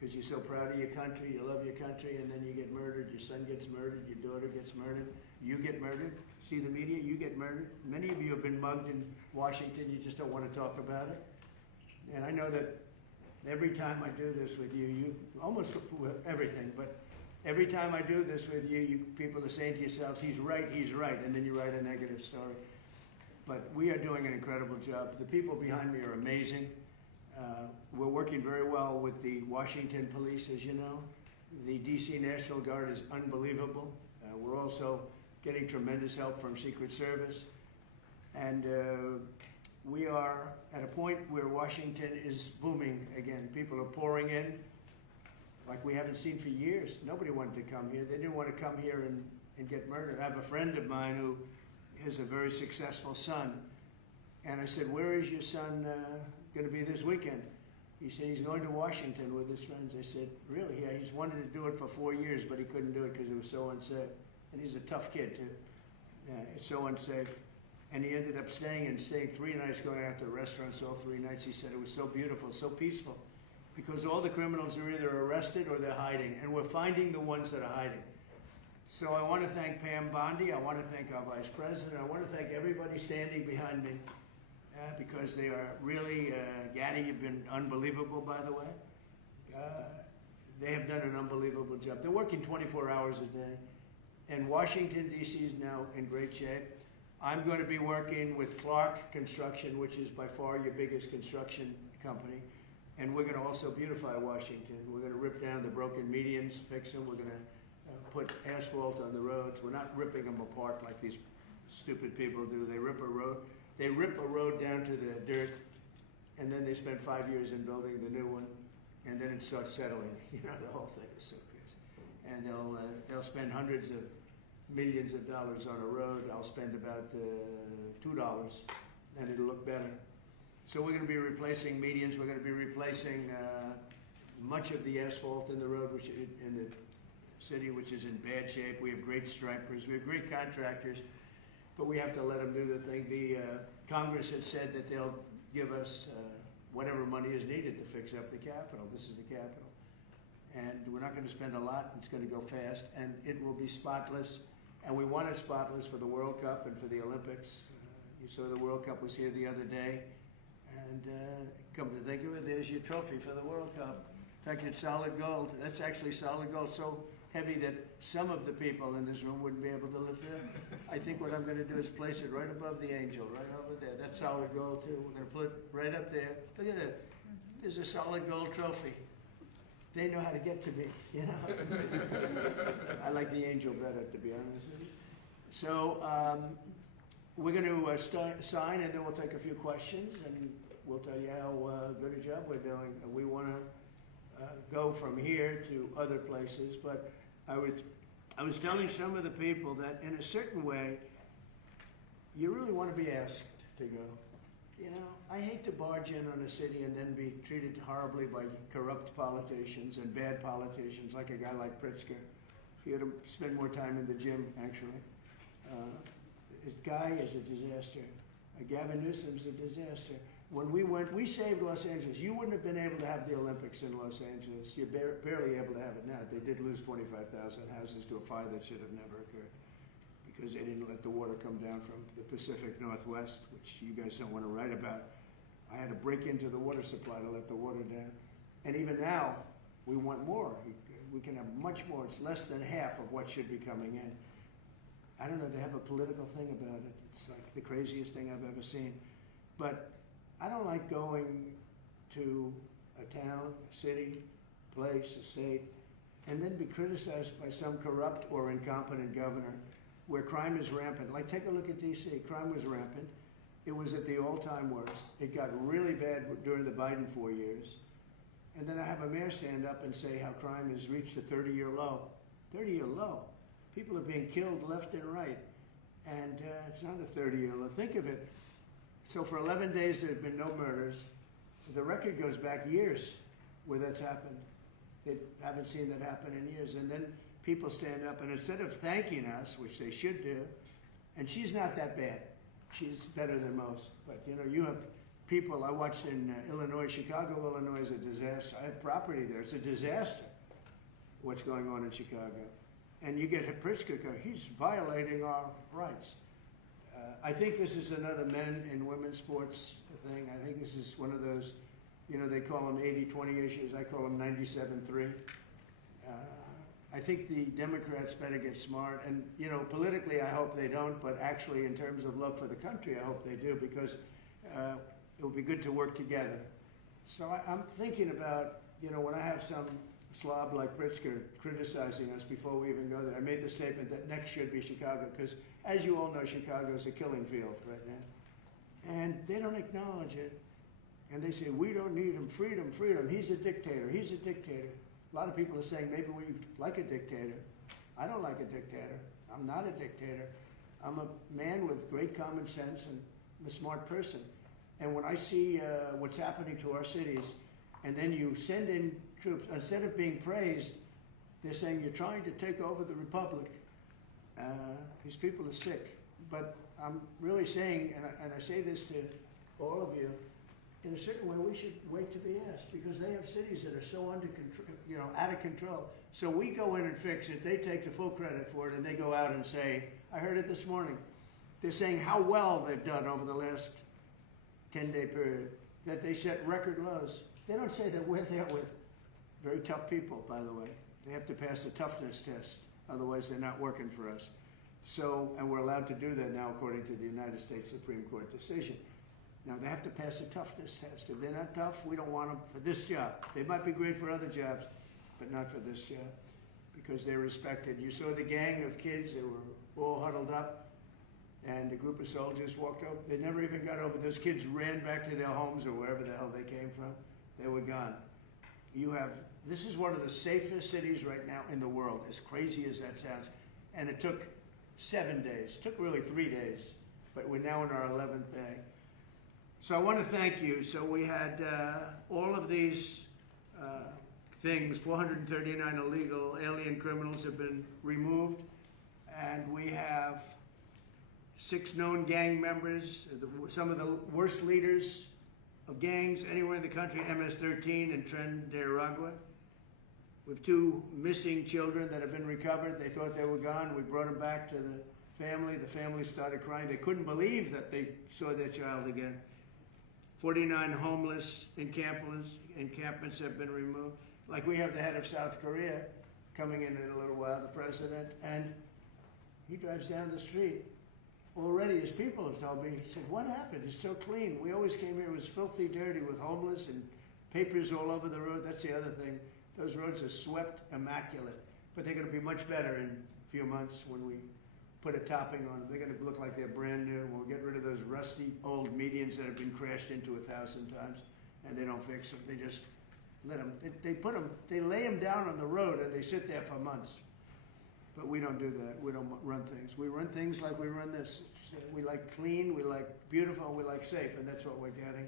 because you're so proud of your country, you love your country, and then you get murdered, your son gets murdered, your daughter gets murdered, you get murdered. See the media, you get murdered. Many of you have been mugged in Washington, you just don't want to talk about it. And I know that every time I do this with you, you almost with everything, but every time I do this with you, people are saying to yourselves, he's right, and then you write a negative story. But we are doing an incredible job. The people behind me are amazing. We're working very well with the Washington police, as you know. The D.C. National Guard is unbelievable. We're also getting tremendous help from Secret Service. And we are at a point where Washington is booming again. People are pouring in like we haven't seen for years. Nobody wanted to come here. They didn't want to come here and get murdered. I have a friend of mine who has a very successful son. And I said, where is your son going to be this weekend? He said he's going to Washington with his friends. I said, really? Yeah, he's wanted to do it for 4 years, but he couldn't do it because it was so unsafe. And he's a tough kid, too. It's so unsafe. And he ended up staying 3 nights, going out to restaurants all 3 nights. He said it was so beautiful, so peaceful, because all the criminals are either arrested or they're hiding, and we're finding the ones that are hiding. So I want to thank Pam Bondi. I want to thank our Vice President. I want to thank everybody standing behind me, because they are really, Gaddy, you've been unbelievable, by the way. They have done an unbelievable job. They're working 24 hours a day. And Washington, D.C. is now in great shape. I'm going to be working with Clark Construction, which is by far your biggest construction company. And we're going to also beautify Washington. We're going to rip down the broken medians, fix them. We're going to put asphalt on the roads. We're not ripping them apart like these stupid people do. They rip a road. They rip a road down to the dirt, and then they spend 5 years in building the new one, and then it starts settling. You know, the whole thing is so crazy. And they'll spend hundreds of millions of dollars on a road. I'll spend about $2, and it'll look better. So we're going to be replacing medians. We're going to be replacing much of the asphalt in the road, which in the city, which is in bad shape. We have great stripers. We have great contractors. But we have to let them do the thing. The Congress has said that they'll give us whatever money is needed to fix up the Capitol. This is the Capitol. And we're not going to spend a lot. It's going to go fast. And it will be spotless. And we want it spotless for the World Cup and for the Olympics. You saw the World Cup was here the other day. And come to think of it, there's your trophy for the World Cup. In fact, it's solid gold. That's actually solid gold. So heavy that some of the people in this room wouldn't be able to lift it. I think what I'm going to do is place it right above the angel, right over there. That's solid gold, too. We're going to put it right up there. Look at it. There's a solid gold trophy. They know how to get to me, you know. I like the angel better, to be honest with you. So we're going to sign, and then we'll take a few questions, and we'll tell you how good a job we're doing. We want to go from here to other places, but I was telling some of the people that in a certain way, you really want to be asked to go. You know, I hate to barge in on a city and then be treated horribly by corrupt politicians and bad politicians, like a guy like Pritzker. He had to spend more time in the gym, actually. This guy is a disaster. Gavin Newsom's a disaster. When we went, we saved Los Angeles. You wouldn't have been able to have the Olympics in Los Angeles. You're barely able to have it now. They did lose 25,000 houses to a fire that should have never occurred because they didn't let the water come down from the Pacific Northwest, which you guys don't want to write about. I had to break into the water supply to let the water down. And even now, we want more. We can have much more. It's less than half of what should be coming in. I don't know, they have a political thing about it. It's like the craziest thing I've ever seen. But I don't like going to a town, a city, place, a state, and then be criticized by some corrupt or incompetent governor where crime is rampant. Like, take a look at D.C. Crime was rampant. It was at the all-time worst. It got really bad during the Biden 4 years. And then I have a mayor stand up and say how crime has reached a 30-year low. 30-year low. People are being killed left and right. And it's not a 30-year low. Think of it. So for 11 days, there have been no murders. The record goes back years where that's happened. They haven't seen that happen in years. And then people stand up, and instead of thanking us, which they should do, and she's not that bad. She's better than most. But, you know, you have people, I watched in Illinois, Chicago, Illinois is a disaster. I have property there. It's a disaster what's going on in Chicago. And you get Pritzker, he's violating our rights. I think this is another men and women's sports thing. I think this is one of those, you know, they call them 80-20 issues. I call them 97-3. I think the Democrats better get smart. And, you know, politically, I hope they don't. But actually, in terms of love for the country, I hope they do, because it would be good to work together. So I'm thinking about, you know, when I have some slob like Pritzker criticizing us before we even go there, I made the statement that next should be Chicago, because as you all know, Chicago is a killing field right now. And they don't acknowledge it. And they say, we don't need him, freedom, freedom. He's a dictator, he's a dictator. A lot of people are saying maybe we like a dictator. I don't like a dictator. I'm not a dictator. I'm a man with great common sense and I'm a smart person. And when I see what's happening to our cities, and then you send in troops, instead of being praised, they're saying you're trying to take over the republic. These people are sick. But I'm really saying, and I say this to all of you, in a certain way, we should wait to be asked, because they have cities that are so under control, you know, out of control. So we go in and fix it. They take the full credit for it, and they go out and say, I heard it this morning. They're saying how well they've done over the last 10-day period, that they set record lows. They don't say that we're there with very tough people, by the way. They have to pass a toughness test. Otherwise, they're not working for us. So, and we're allowed to do that now according to the United States Supreme Court decision. Now, they have to pass a toughness test. If they're not tough, we don't want them for this job. They might be great for other jobs, but not for this job, because they're respected. You saw the gang of kids that were all huddled up, and a group of soldiers walked over. They never even got over. Those kids ran back to their homes or wherever the hell they came from. They were gone. This is one of the safest cities right now in the world, as crazy as that sounds. And it took 7 days. It took really 3 days, but we're now in our 11th day. So I want to thank you. So we had all of these things, 439 illegal alien criminals have been removed, and we have 6 known gang members, some of the worst leaders of gangs anywhere in the country, MS-13 and Tren de Aragua. We have 2 missing children that have been recovered. They thought they were gone. We brought them back to the family. The family started crying. They couldn't believe that they saw their child again. 49 homeless encampments have been removed. Like we have the head of South Korea coming in a little while, the president, and he drives down the street. Already, his people have told me, he said, what happened? It's so clean. We always came here, it was filthy dirty with homeless and papers all over the road. That's the other thing. Those roads are swept immaculate. But they're going to be much better in a few months when we put a topping on them. They're going to look like they're brand new. We'll get rid of those rusty old medians that have been crashed into 1,000 times, and they don't fix them. They just let them, they lay them down on the road and they sit there for months. But we don't do that. We don't run things. We run things like we run this. We like clean, we like beautiful, and we like safe, and that's what we're getting.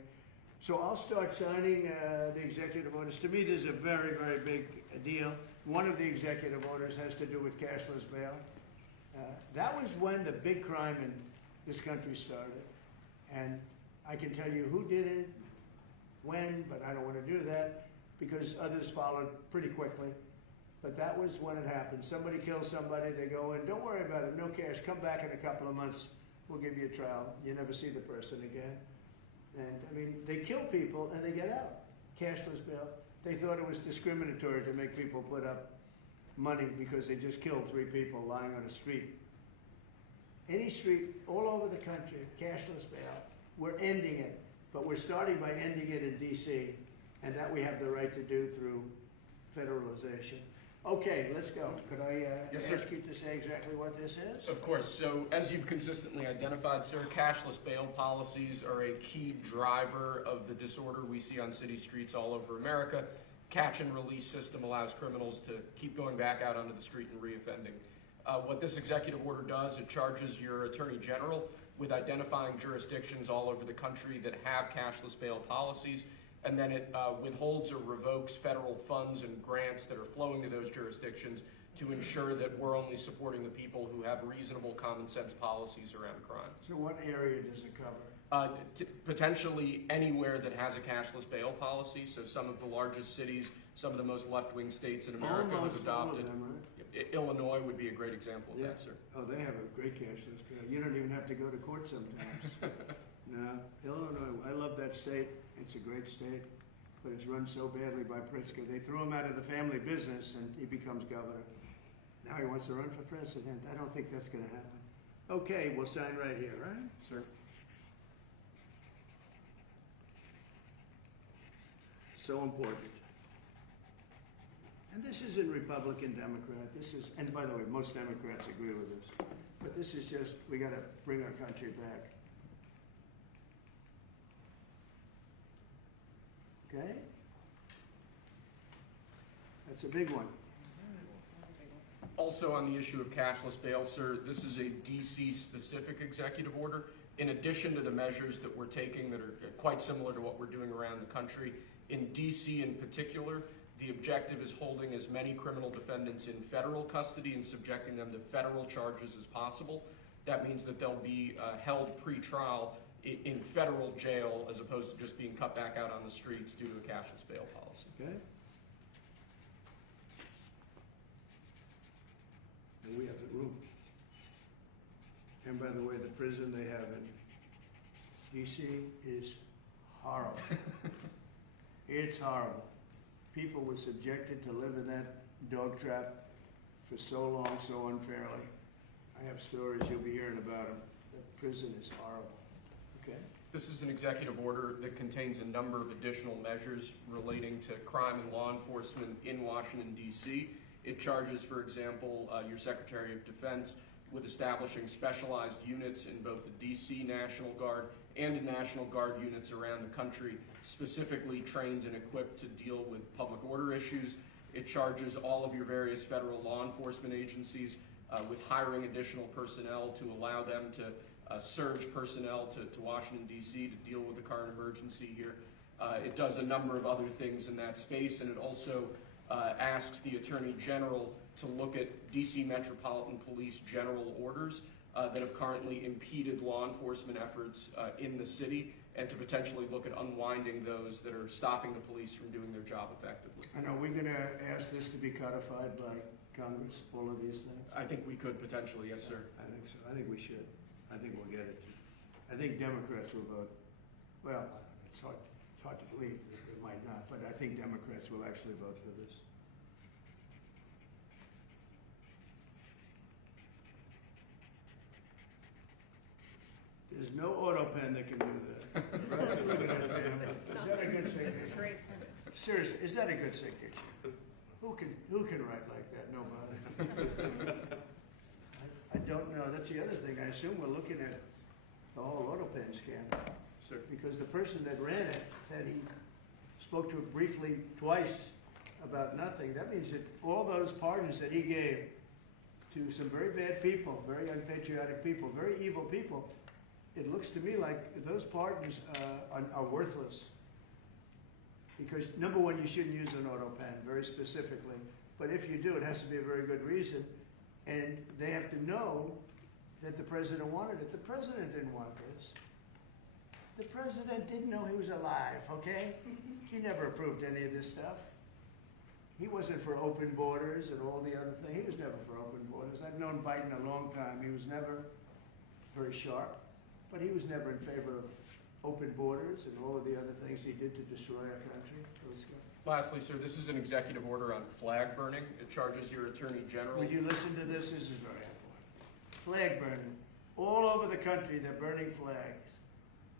So I'll start signing the executive orders. To me, this is a very, very big deal. One of the executive orders has to do with cashless bail. That was when the big crime in this country started. And I can tell you who did it, when, but I don't want to do that because others followed pretty quickly. But that was when it happened. Somebody kills somebody, they go in, don't worry about it, no cash, come back in a couple of months, we'll give you a trial. You never see the person again. And I mean, they kill people and they get out. Cashless bail. They thought it was discriminatory to make people put up money because they just killed 3 people lying on a street. Any street all over the country, cashless bail. We're ending it, but we're starting by ending it in D.C., and that we have the right to do through federalization. Okay, let's go. Could I Yes, ask sir. you to say exactly what this is? Of course. So, as you've consistently identified, sir, cashless bail policies are a key driver of the disorder we see on city streets all over America. Catch and release system allows criminals to keep going back out onto the street and reoffending. What this executive order does, it charges your attorney general with identifying jurisdictions all over the country that have cashless bail policies, and then it withholds or revokes federal funds and grants that are flowing to those jurisdictions to ensure that we're only supporting the people who have reasonable common sense policies around crime. So what area does it cover? Potentially anywhere that has a cashless bail policy. So some of the largest cities, some of the most left-wing states in America have Almost all of adopted. them, right? Illinois would be a great example of Yeah. that, sir. Oh, they have a great cashless bill. You don't even have to go to court sometimes. No, Illinois, I love that state. It's a great state, but it's run so badly by Pritzker. They threw him out of the family business and he becomes governor. Now he wants to run for president. I don't think that's gonna happen. Okay, we'll sign right here, right? Sir. So important. And this isn't Republican, Democrat. This is, and by the way, most Democrats agree with this. But this is just, we gotta bring our country back. Okay? That's a big one. Also on the issue of cashless bail, sir, this is a DC specific executive order. In addition to the measures that we're taking that are quite similar to what we're doing around the country, in DC in particular, the objective is holding as many criminal defendants in federal custody and subjecting them to federal charges as possible. That means that they'll be held pre-trial in federal jail as opposed to just being cut back out on the streets due to a cashless bail policy. Okay? And we have the room. And by the way, the prison they have in DC is horrible. It's horrible. People were subjected to live in that dog trap for so long, so unfairly. I have stories, you'll be hearing about them. The prison is horrible. Okay? This is an executive order that contains a number of additional measures relating to crime and law enforcement in Washington, D.C. It charges, for example, your Secretary of Defense with establishing specialized units in both the D.C. National Guard and the National Guard units around the country, specifically trained and equipped to deal with public order issues. It charges all of your various federal law enforcement agencies with hiring additional personnel to allow them to surge personnel to Washington, D.C. to deal with the current emergency here. It does a number of other things in that space, and it also asks the Attorney General to look at D.C. Metropolitan Police general orders that have currently impeded law enforcement efforts in the city, and to potentially look at unwinding those that are stopping the police from doing their job effectively. And are we gonna ask this to be codified by Congress, all of these things? I think we could potentially, yes, sir. I think so. I think we should. I think we'll get it. I think Democrats will vote. Well, it's hard to believe. It might not, but I think Democrats will actually vote for this. There's no auto pen that can do that. Right? Look at that pen. Is that a good signature? Seriously, is that a good signature? Who can write like that? Nobody. I don't know. That's the other thing. I assume we're looking at the whole auto pen scandal. Sir. Because the person that ran it said he spoke to it briefly twice about nothing. That means that all those pardons that he gave to some very bad people, very unpatriotic people, very evil people, it looks to me like those pardons are worthless. Because number one, you shouldn't use an auto pen very specifically. But if you do, it has to be a very good reason. And they have to know that the president wanted it. The president didn't want this. The president didn't know he was alive, okay? He never approved any of this stuff. He wasn't for open borders and all the other things. He was never for open borders. I've known Biden a long time. He was never very sharp, but he was never in favor of open borders and all of the other things he did to destroy our country. Let's go. Lastly, sir, this is an executive order on flag burning. It charges your Attorney General. Would you listen to this? This is very important. Flag burning. All over the country, they're burning flags.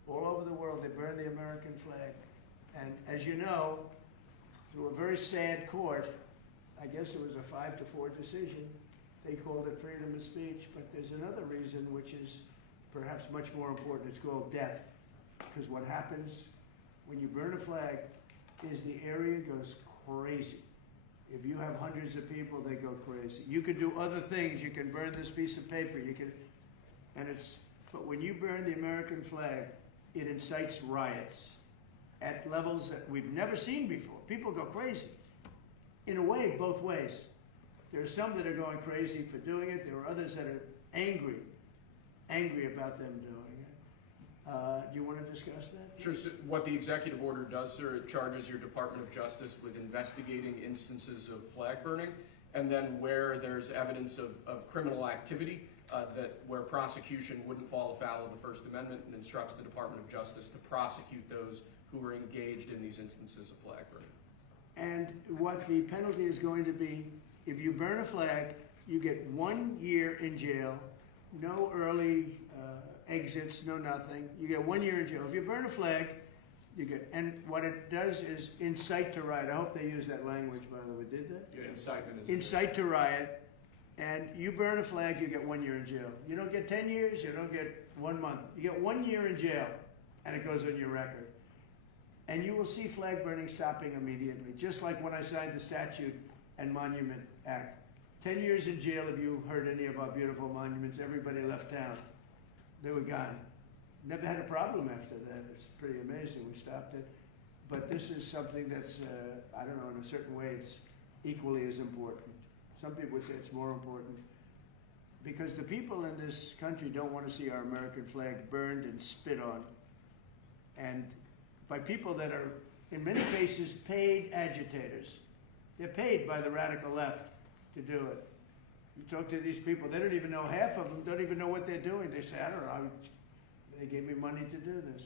All over the world, they burn the American flag. And as you know, through a very sad court, I guess it was a 5-4 decision, they called it freedom of speech, but there's another reason which is perhaps much more important. It's called death. Because what happens when you burn a flag is the area goes crazy. If you have hundreds of people, they go crazy. You can do other things. You can burn this piece of paper. You can, but when you burn the American flag, it incites riots at levels that we've never seen before. People go crazy. In a way, both ways. There are some that are going crazy for doing it. There are others that are angry about them doing it. Do you want to discuss that? Sure. So what the executive order does, sir, it charges your Department of Justice with investigating instances of flag burning, and then where there's evidence of criminal activity, where prosecution wouldn't fall afoul of the First Amendment, and instructs the Department of Justice to prosecute those who are engaged in these instances of flag burning. And what the penalty is going to be, if you burn a flag, you get 1 year in jail, no early exits, no nothing. You get 1 year in jail. If you burn a flag, you get, and what it does is incite to riot. I hope they use that language, by the way. Did they? Yeah, incitement is incite to riot. And you burn a flag, you get 1 year in jail. You don't get 10 years, you don't get 1 month. You get 1 year in jail, and it goes on your record. And you will see flag burning stopping immediately, just like when I signed the Statute and Monument Act. 10 years in jail if you heard any of our beautiful monuments. Everybody left town. They were gone. Never had a problem after that. It's pretty amazing. We stopped it. But this is something that's, I don't know, in a certain way, it's equally as important. Some people would say it's more important. Because the people in this country don't want to see our American flag burned and spit on. And by people that are, in many cases, paid agitators. They're paid by the radical left to do it. You talk to these people, they don't even know, half of them don't even know what they're doing. They say, I don't know, they gave me money to do this.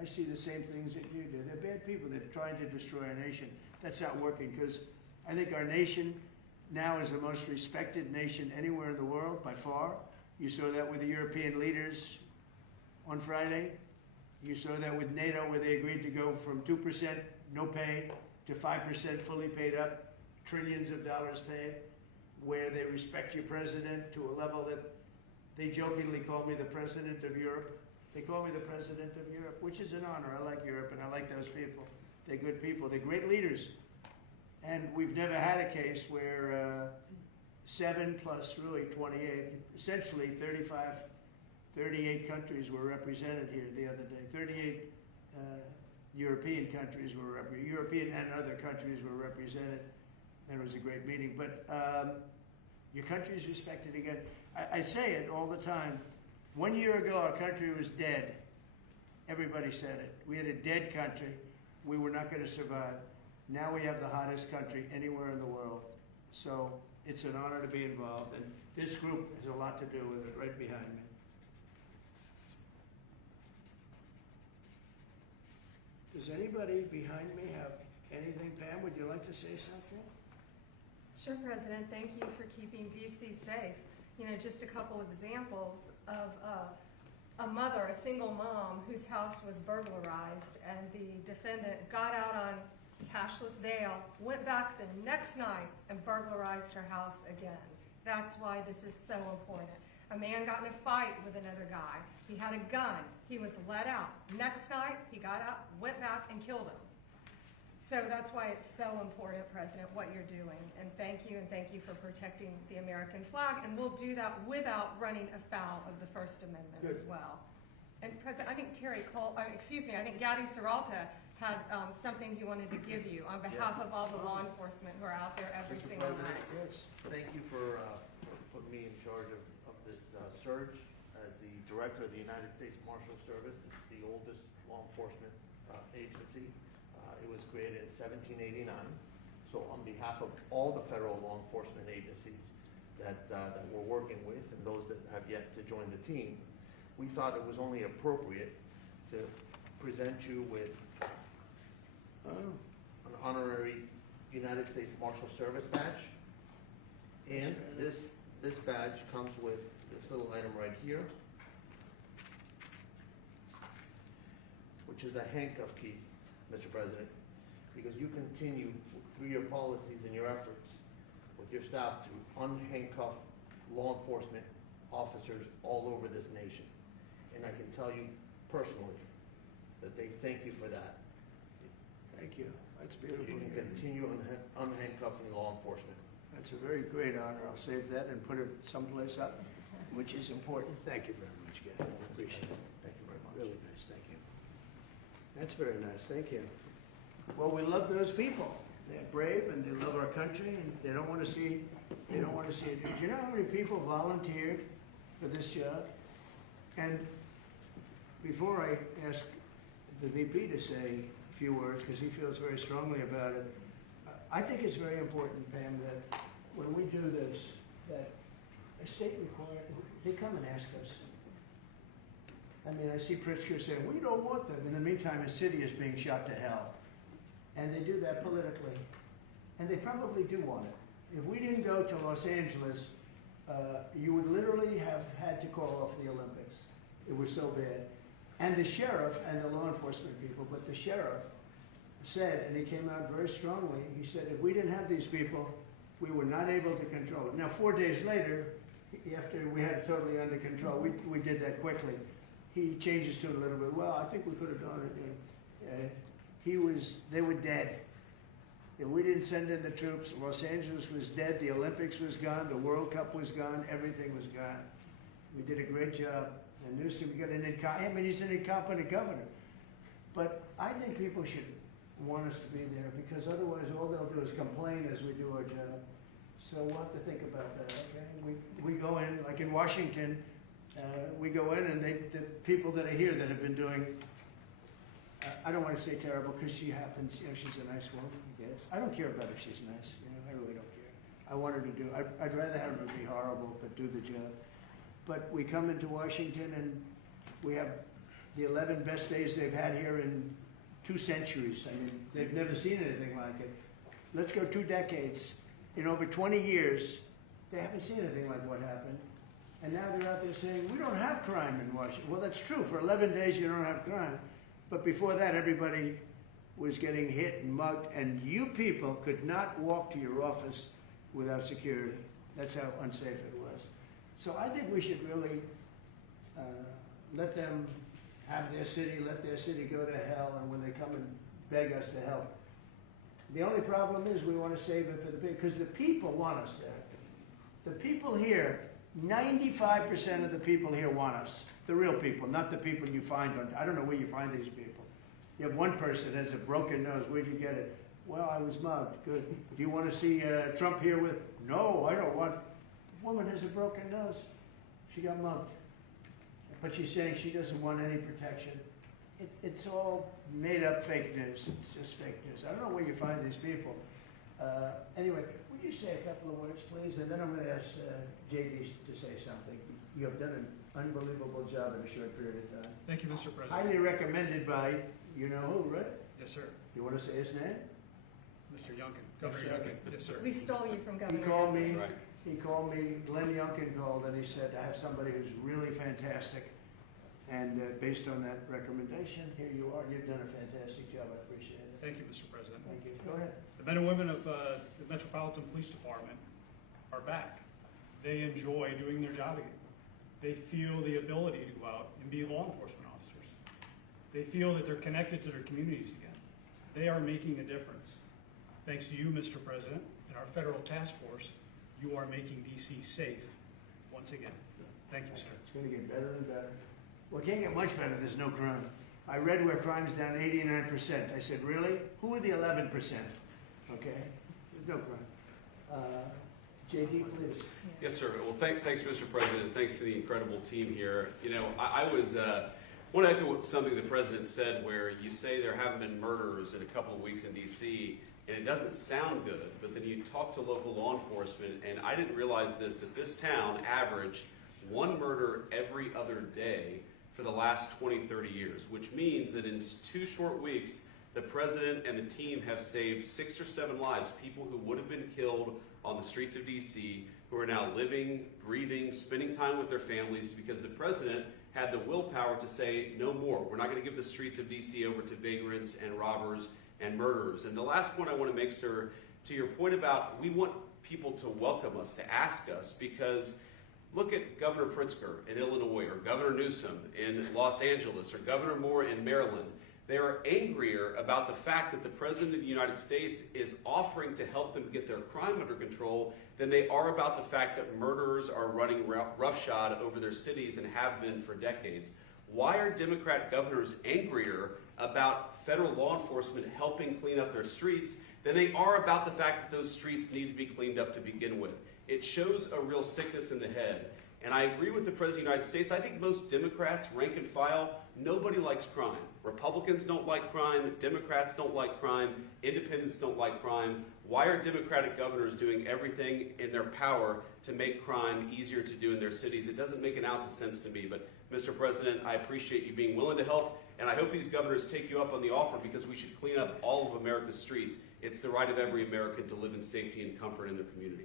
I see the same things that you do. They're bad people. They're trying to destroy our nation. That's not working, because I think our nation now is the most respected nation anywhere in the world, by far. You saw that with the European leaders on Friday. You saw that with NATO, where they agreed to go from 2% no pay to 5% fully paid up, trillions of dollars paid, where they respect your president to a level that they jokingly call me the president of Europe. They call me the president of Europe, which is an honor. I like Europe, and I like those people. They're good people. They're great leaders. And we've never had a case where 7 plus really 28, essentially 38 countries were represented here the other day. 38 European countries were represented. European and other countries were represented. And it was a great meeting. But your country is respected again. I say it all the time. 1 year ago, our country was dead. Everybody said it. We had a dead country. We were not going to survive. Now we have the hottest country anywhere in the world. So it's an honor to be involved. And this group has a lot to do with it, right behind me. Does anybody behind me have anything? Pam, would you like to say something? Sure, President. Thank you for keeping D.C. safe. You know, just a couple examples of a mother, a single mom, whose house was burglarized, and the defendant got out on cashless bail, went back the next night and burglarized her house again. That's why this is so important. A man got in a fight with another guy. He had a gun. He was let out. Next night, he got out, went back, and killed him. So that's why it's so important, President, what you're doing. And thank you for protecting the American flag. And we'll do that without running afoul of the First Amendment as well. And President, I think I think Gaddy Serralta had something he wanted to give you on behalf of all the law enforcement who are out there every single night. Yes. Thank you for putting me in charge of this surge. As the Director of the United States Marshal Service, it's the oldest law enforcement agency. It was created in 1789. So on behalf of all the federal law enforcement agencies that we're working with, and those that have yet to join the team, we thought it was only appropriate to present you with an honorary United States Marshal Service badge. And this badge comes with this little item right here, which is a handcuff key, Mr. President, because you continue through your policies and your efforts with your staff to unhandcuff law enforcement officers all over this nation. And I can tell you personally that they thank you for that. Thank you. That's beautiful. You can continue unhandcuffing law enforcement. That's a very great honor. I'll save that and put it someplace up, which is important. Thank you very much, Gary. Appreciate it. Thank you very much. Really nice. Thank you. That's very nice. Thank you. Well, we love those people. They're brave and they love our country, and they don't want to see it. Do you know how many people volunteered for this job? And before I ask the VP to say a few words, because he feels very strongly about it, I think it's very important, Pam, that when we do this, that a state required, they come and ask us. I mean, I see Pritzker saying, we don't want them. In the meantime, a city is being shot to hell. And they do that politically. And they probably do want it. If we didn't go to Los Angeles, you would literally have had to call off the Olympics. It was so bad. And the sheriff and the law enforcement people, but the sheriff said, and he came out very strongly, he said, if we didn't have these people, we were not able to control it. Now, 4 days later, after we had it totally under control, we did that quickly. He changes to it a little bit. Well, I think we could have done it. They were dead. If we didn't send in the troops, Los Angeles was dead, the Olympics was gone, the World Cup was gone, everything was gone. We did a great job. And Newsom, we got he's an incompetent governor. But I think people should want us to be there, because otherwise all they'll do is complain as we do our job. So we'll have to think about that, okay? We go in, like in Washington, we go in and the people that are here that have been doing, I don't want to say terrible, because she happens, she's a nice woman, I guess. I don't care about if she's nice, I really don't care. I want her to do, I'd rather have her be horrible, but do the job. But we come into Washington and we have the 11 best days they've had here in 2 centuries. I mean, they've never seen anything like it. Let's go 2 decades. In over 20 years, they haven't seen anything like what happened. And now they're out there saying, we don't have crime in Washington. Well, that's true. For 11 days, you don't have crime. But before that, everybody was getting hit and mugged, and you people could not walk to your office without security. That's how unsafe it was. So I think we should really let them have their city, let their city go to hell, and when they come and beg us to help. The only problem is we want to save it for the people, because the people want us there. The people here, 95% of the people here want us. The real people, not the people you find on, I don't know where you find these people. You have one person that has a broken nose, where'd you get it? Well, I was mugged, good. Do you want to see Trump here with, no, I don't want. Woman has a broken nose. She got mugged. But she's saying she doesn't want any protection. It's all made up fake news. It's just fake news. I don't know where you find these people. Anyway, would you say a couple of words, please? And then I'm going to ask JD to say something. You have done an unbelievable job in a short period of time. Thank you, Mr. President. Highly recommended by, you know who, right? Yes, sir. You want to say his name? Mr. Youngkin, Governor Youngkin. Yes, sir. We stole you from Governor. He called me. That's right. He called me, Glenn Youngkin called, and he said, I have somebody who's really fantastic. And based on that recommendation, here you are. You've done a fantastic job. I appreciate it. Thank you, Mr. President. Thank you. Go ahead. The men and women of the Metropolitan Police Department are back. They enjoy doing their job again. They feel the ability to go out and be law enforcement officers. They feel that they're connected to their communities again. They are making a difference. Thanks to you, Mr. President, and our federal task force, you are making D.C. safe once again. Thank you, sir. It's going to get better and better. Well, it can't get much better. There's no crime. I read where crime's down 89%. I said, really? Who are the 11%? Okay? There's no crime. JD, please. Yes, sir. Well, thanks, Mr. President. Thanks to the incredible team here. You know, I want to echo something the President said, where you say there haven't been murders in a couple of weeks in D.C., and it doesn't sound good, but then you talk to local law enforcement, and I didn't realize that this town averaged 1 murder every other day for the last 20, 30 years, which means that in 2 short weeks, the President and the team have saved 6 or 7 lives, people who would have been killed on the streets of D.C., who are now living, breathing, spending time with their families, because the President had the willpower to say, no more. We're not going to give the streets of D.C. over to vagrants and robbers and murderers. And the last point I want to make, sir, to your point about we want people to welcome us, to ask us, because look at Governor Pritzker in Illinois, or Governor Newsom in Los Angeles, or Governor Moore in Maryland. They are angrier about the fact that the President of the United States is offering to help them get their crime under control than they are about the fact that murderers are running roughshod over their cities and have been for decades. Why are Democrat governors angrier about federal law enforcement helping clean up their streets than they are about the fact that those streets need to be cleaned up to begin with? It shows a real sickness in the head. And I agree with the President of the United States. I think most Democrats, rank and file, nobody likes crime. Republicans don't like crime. Democrats don't like crime. Independents don't like crime. Why are Democratic governors doing everything in their power to make crime easier to do in their cities? It doesn't make an ounce of sense to me. But, Mr. President, I appreciate you being willing to help, and I hope these governors take you up on the offer, because we should clean up all of America's streets. It's the right of every American to live in safety and comfort in their community.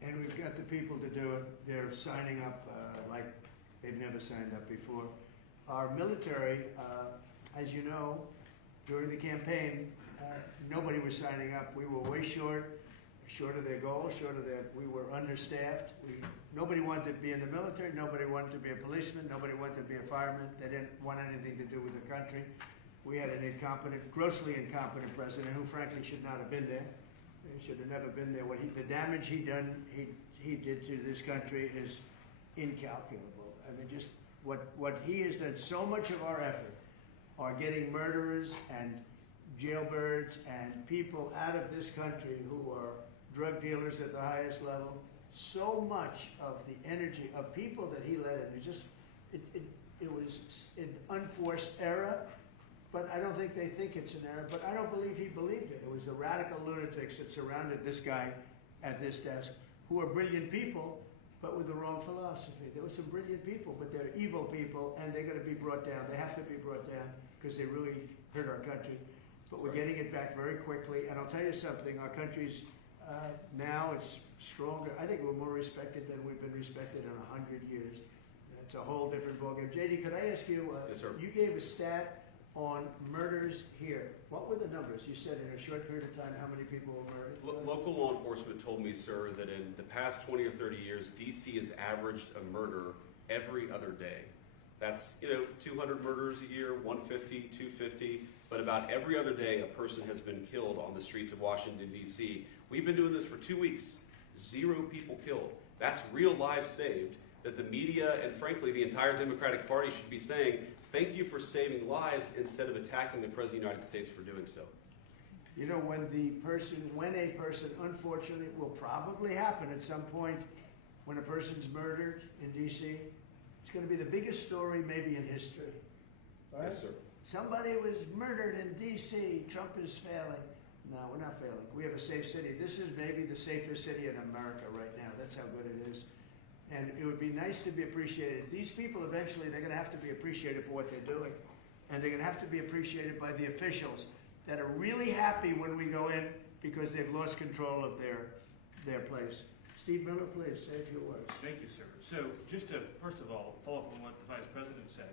And we've got the people to do it. They're signing up like they've never signed up before. Our military, as you know, during the campaign, nobody was signing up. We were way short of their goal, we were understaffed. Nobody wanted to be in the military, nobody wanted to be a policeman, nobody wanted to be a fireman. They didn't want anything to do with the country. We had an grossly incompetent president who frankly should not have been there. He should have never been there. The damage he did to this country is incalculable. I mean, just what he has done. So much of our effort are getting murderers and jailbirds and people out of this country who are drug dealers at the highest level. So much of the energy of people that he led in, it was an unforced error. But I don't think they think it's an error, but I don't believe he believed it. It was the radical lunatics that surrounded this guy at this desk, who are brilliant people, but with the wrong philosophy. There were some brilliant people, but they're evil people, and they're going to be brought down. They have to be brought down because they really hurt our country. But we're getting it back very quickly, and I'll tell you something, our country's now it's stronger. I think we're more respected than we've been respected in 100 years. It's a whole different ballgame. JD, could I ask you, Yes, sir. You gave a stat on murders here. What were the numbers? You said in a short period of time how many people were murdered? Local law enforcement told me, sir, that in the past 20 or 30 years, D.C. has averaged a murder every other day. That's, 200 murders a year, 150, 250, but about every other day a person has been killed on the streets of Washington, D.C. We've been doing this for 2 weeks. 0 people killed. That's real lives saved that the media and, frankly, the entire Democratic Party should be saying, thank you for saving lives instead of attacking the President of the United States for doing so. You know, when a person, unfortunately, will probably happen at some point, when a person's murdered in D.C., it's going to be the biggest story maybe in history. Right? Yes, sir. Somebody was murdered in D.C. Trump is failing. No, we're not failing. We have a safe city. This is maybe the safest city in America right now. That's how good it is. And it would be nice to be appreciated. These people eventually, they're going to have to be appreciated for what they're doing. And they're going to have to be appreciated by the officials that are really happy when we go in because they've lost control of their place. Steve Miller, please, say a few words. Thank you, sir. So just to, first of all, follow up on what the Vice President said,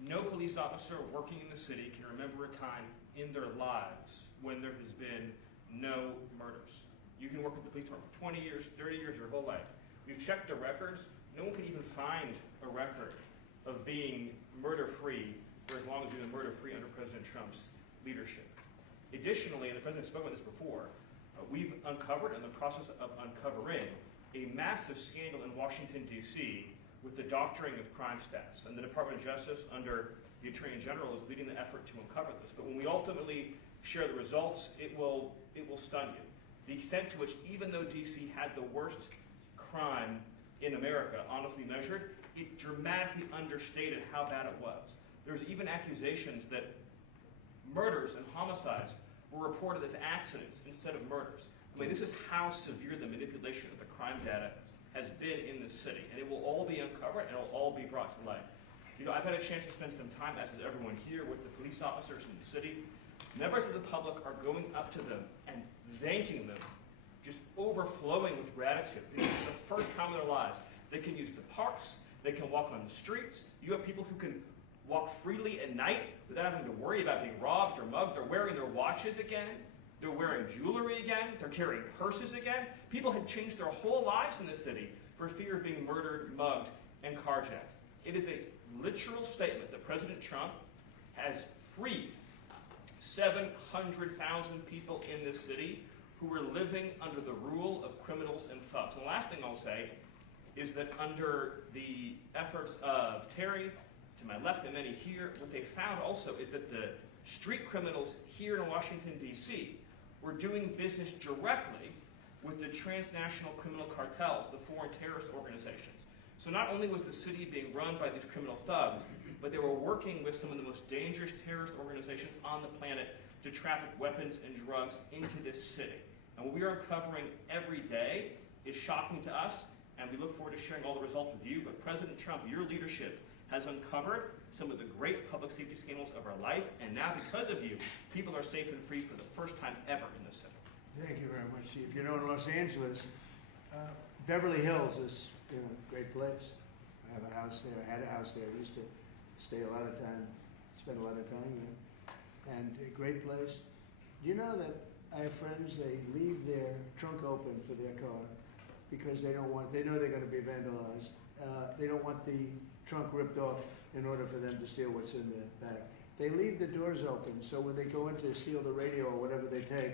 no police officer working in the city can remember a time in their lives when there has been no murders. You can work with the police department for 20 years, 30 years, your whole life. We've checked the records. No one can even find a record of being murder-free for as long as you've been murder-free under President Trump's leadership. Additionally, and the President spoke about this before, we've uncovered, in the process of uncovering, a massive scandal in Washington, D.C. with the doctoring of crime stats. And the Department of Justice, under the Attorney General, is leading the effort to uncover this. But when we ultimately share the results, it will stun you. The extent to which, even though D.C. had the worst crime in America, honestly measured, it dramatically understated how bad it was. There's even accusations that murders and homicides were reported as accidents instead of murders. I mean, this is how severe the manipulation of the crime data has been in this city, and it will all be uncovered and it will all be brought to light. I've had a chance to spend some time, as has everyone here, with the police officers in the city. Members of the public are going up to them and thanking them, just overflowing with gratitude. Because for the first time in their lives, they can use the parks, they can walk on the streets. You have people who can walk freely at night without having to worry about being robbed or mugged. They're wearing their watches again. They're wearing jewelry again. They're carrying purses again. People had changed their whole lives in this city for fear of being murdered, mugged, and carjacked. It is a literal statement that President Trump has freed 700,000 people in this city who were living under the rule of criminals and thugs. And the last thing I'll say is that under the efforts of Terry, to my left and many here, what they found also is that the street criminals here in Washington, D.C. were doing business directly with the transnational criminal cartels, the foreign terrorist organizations. So not only was the city being run by these criminal thugs, but they were working with some of the most dangerous terrorist organizations on the planet to traffic weapons and drugs into this city. And what we are uncovering every day is shocking to us, and we look forward to sharing all the results with you. But President Trump, your leadership has uncovered some of the great public safety scandals of our life, and now because of you, people are safe and free for the first time ever in this city. Thank you very much, Chief. You know, in Los Angeles, Beverly Hills is, you know, a great place. I have a house there. I had a house there. I used to stay a lot of time, spend a lot of time there. And a great place. Do you know that I have friends, they leave their trunk open for their car because they know they're going to be vandalized. They don't want the trunk ripped off in order for them to steal what's in the back. They leave the doors open so when they go in to steal the radio or whatever they take,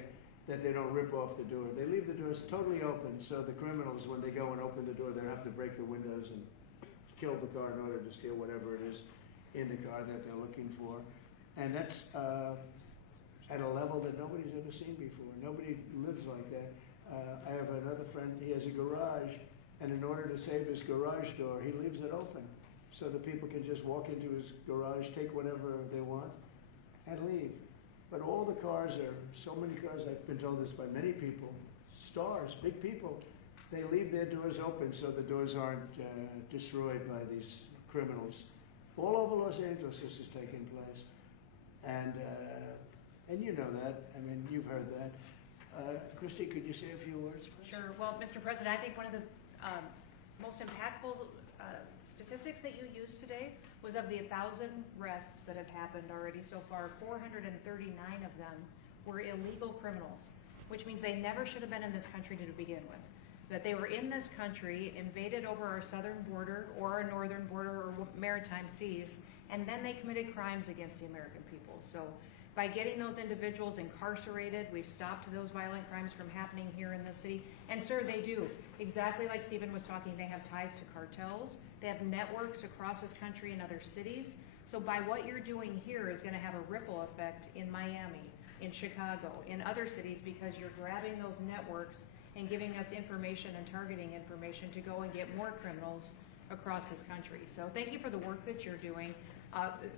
that they don't rip off the door. They leave the doors totally open so the criminals, when they go and open the door, they have to break the windows and kill the car in order to steal whatever it is in the car that they're looking for. And that's at a level that nobody's ever seen before. Nobody lives like that. I have another friend, he has a garage, and in order to save his garage door, he leaves it open so that people can just walk into his garage, take whatever they want, and leave. But all the cars are, so many cars, I've been told this by many people, stars, big people, they leave their doors open so the doors aren't destroyed by these criminals. All over Los Angeles this is taking place. And you know that, I mean, you've heard that. Christy, could you say a few words, please? Sure. Well, Mr. President, I think one of the most impactful statistics that you used today was of the 1,000 arrests that have happened already so far, 439 of them were illegal criminals, which means they never should have been in this country to begin with. That they were in this country, invaded over our southern border or our northern border or maritime seas, and then they committed crimes against the American people. So by getting those individuals incarcerated, we've stopped those violent crimes from happening here in the city. And sir, they do. Exactly like Stephen was talking, they have ties to cartels. They have networks across this country in other cities. So by what you're doing here is going to have a ripple effect in Miami, in Chicago, in other cities, because you're grabbing those networks and giving us information and targeting information to go and get more criminals across this country. So thank you for the work that you're doing.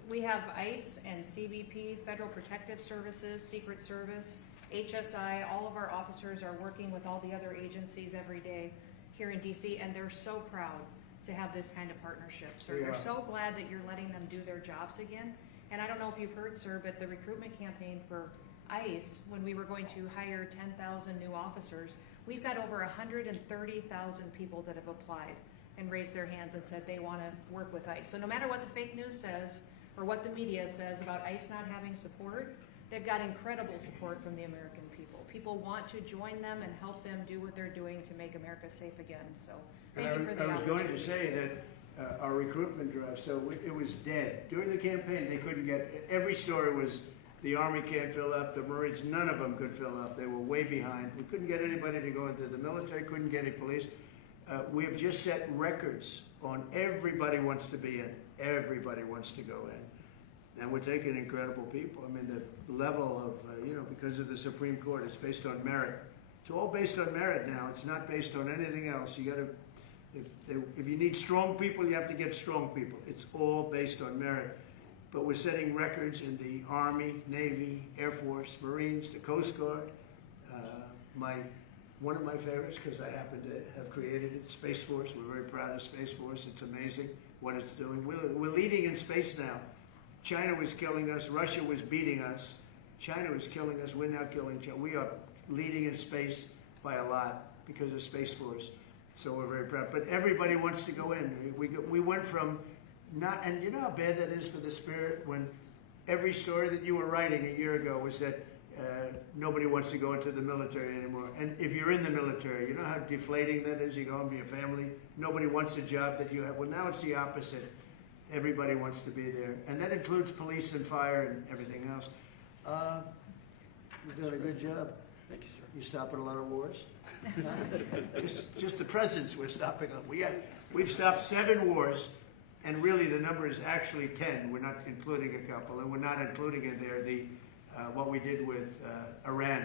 We have ICE and CBP, Federal Protective Services, Secret Service, HSI, all of our officers are working with all the other agencies every day here in DC, and they're so proud to have this kind of partnership. So they're so glad that you're letting them do their jobs again. And I don't know if you've heard, sir, but the recruitment campaign for ICE, when we were going to hire 10,000 new officers, we've got over 130,000 people that have applied and raised their hands and said they want to work with ICE. So no matter what the fake news says or what the media says about ICE not having support, they've got incredible support from the American people. People want to join them and help them do what they're doing to make America safe again. So thank you for the opportunity. I was going to say that our recruitment drive, so it was dead. During the campaign, they couldn't get, every story was the Army can't fill up, the Marines, none of them could fill up. They were way behind. We couldn't get anybody to go into the military, couldn't get any police. We have just set records on everybody wants to be in, everybody wants to go in. And we're taking incredible people. I mean, the level of, because of the Supreme Court, it's based on merit. It's all based on merit now. It's not based on anything else. You got to, if you need strong people, you have to get strong people. It's all based on merit. But we're setting records in the Army, Navy, Air Force, Marines, the Coast Guard. One of my favorites, because I happen to have created it, Space Force. We're very proud of Space Force. It's amazing what it's doing. We're leading in space now. China was killing us. Russia was beating us. China was killing us. We're now killing China. We are leading in space by a lot because of Space Force. So we're very proud. But everybody wants to go in. We went from not, and you know how bad that is for the spirit when every story that you were writing a year ago was that nobody wants to go into the military anymore. And if you're in the military, you know how deflating that is? You go and be a family. Nobody wants a job that you have. Well, now it's the opposite. Everybody wants to be there. And that includes police and fire and everything else. You're doing a good job. Thank you, sir. You're stopping a lot of wars. just the presidents we're stopping them. We've stopped 7 wars, and really the number is actually 10. We're not including a couple, and we're not including in there what we did with Iran,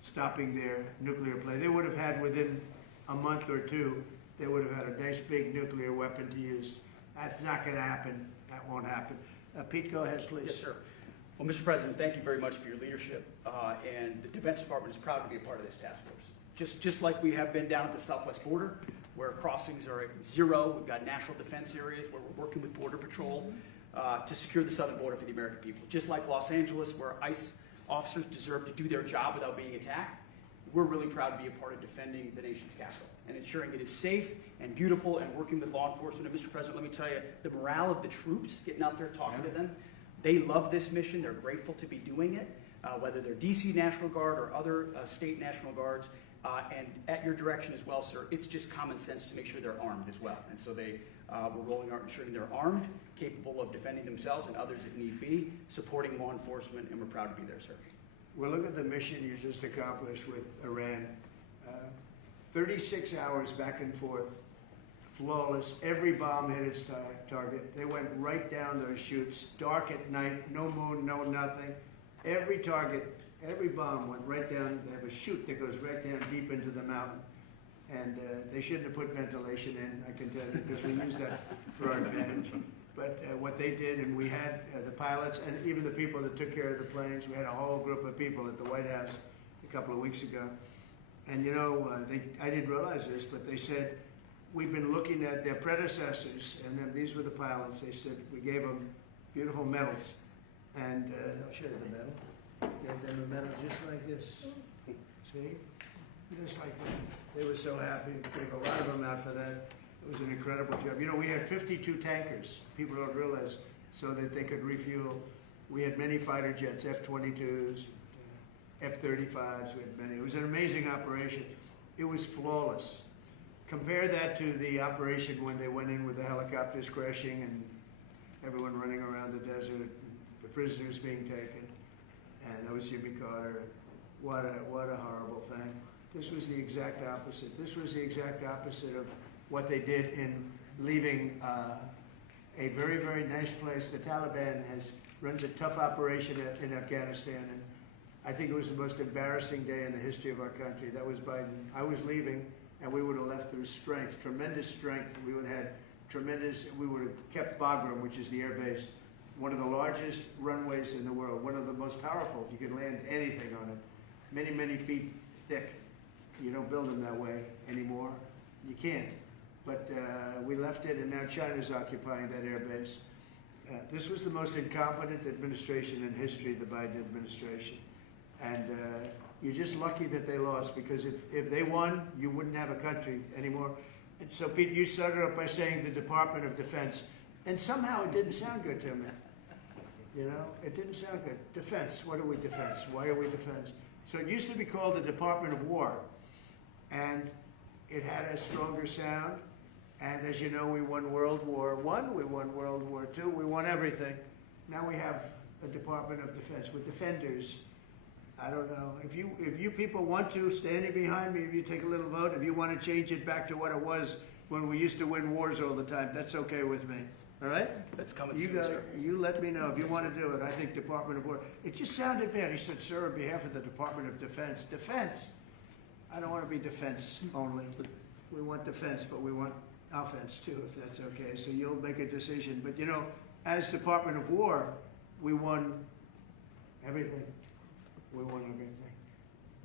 stopping their nuclear play. They would have had within a month or two, they would have had a nice big nuclear weapon to use. That's not going to happen. That won't happen. Pete, go ahead, please. Yes, sir. Well, Mr. President, thank you very much for your leadership, and the Defense Department is proud to be a part of this task force. Just like we have been down at the southwest border, where crossings are at 0, we've got national defense areas where we're working with Border Patrol to secure the southern border for the American people. Just like Los Angeles, where ICE officers deserve to do their job without being attacked, we're really proud to be a part of defending the nation's capital and ensuring it is safe and beautiful and working with law enforcement. And Mr. President, let me tell you, the morale of the troops, getting out there talking to them, they love this mission. They're grateful to be doing it, whether they're D.C. National Guard or other state National Guards. And at your direction as well, sir, it's just common sense to make sure they're armed as well. And so we're rolling out ensuring they're armed, capable of defending themselves and others if need be, supporting law enforcement, and we're proud to be there, sir. Well, look at the mission you just accomplished with Iran. 36 hours back and forth, flawless. Every bomb hit its target. They went right down those chutes, dark at night, no moon, no nothing. Every target, every bomb went right down. They have a chute that goes right down deep into the mountain. And they shouldn't have put ventilation in, I can tell you, because we use that for our advantage. But what they did, and we had the pilots and even the people that took care of the planes, we had a whole group of people at the White House a couple of weeks ago. And you know, I didn't realize this, but they said, we've been looking at their predecessors, and then these were the pilots. They said, we gave them beautiful medals. And I'll show you the medal. Gave them a medal just like this. See? Just like that. They were so happy. We gave a lot of them out for that. It was an incredible job. You know, we had 52 tankers. People don't realize, so that they could refuel. We had many fighter jets, F-22s, F-35s. We had many. It was an amazing operation. It was flawless. Compare that to the operation when they went in with the helicopters crashing and everyone running around the desert, and the prisoners being taken, and that was Jimmy Carter. What a horrible thing. This was the exact opposite. This was the exact opposite of what they did in leaving a very, very nice place. The Taliban runs a tough operation in Afghanistan, and I think it was the most embarrassing day in the history of our country. That was Biden. I was leaving, and we would have left through strength, tremendous strength. We would have had we would have kept Bagram, which is the air base, one of the largest runways in the world, one of the most powerful. You can land anything on it, many, many feet thick. You don't build them that way anymore. You can't. But we left it, and now China's occupying that air base. This was the most incompetent administration in history, the Biden administration. And you're just lucky that they lost, because if they won, you wouldn't have a country anymore. And so, Pete, you started up by saying the Department of Defense. And somehow it didn't sound good to me. You know, it didn't sound good. Defense, what are we defense? Why are we defense? So it used to be called the Department of War. And it had a stronger sound. And as you know, we won World War I, we won World War II, we won everything. Now we have a Department of Defense with defenders. I don't know. If you people want to, standing behind me, if you take a little vote, if you want to change it back to what it was when we used to win wars all the time, that's okay with me. All right? That's coming soon, sir. You let me know if you want to do it. I think Department of War. It just sounded bad. He said, sir, on behalf of the Department of Defense. Defense. I don't want to be defense only. We want defense, but we want offense too, if that's okay. So you'll make a decision. But you know, as Department of War, we won everything. We won everything.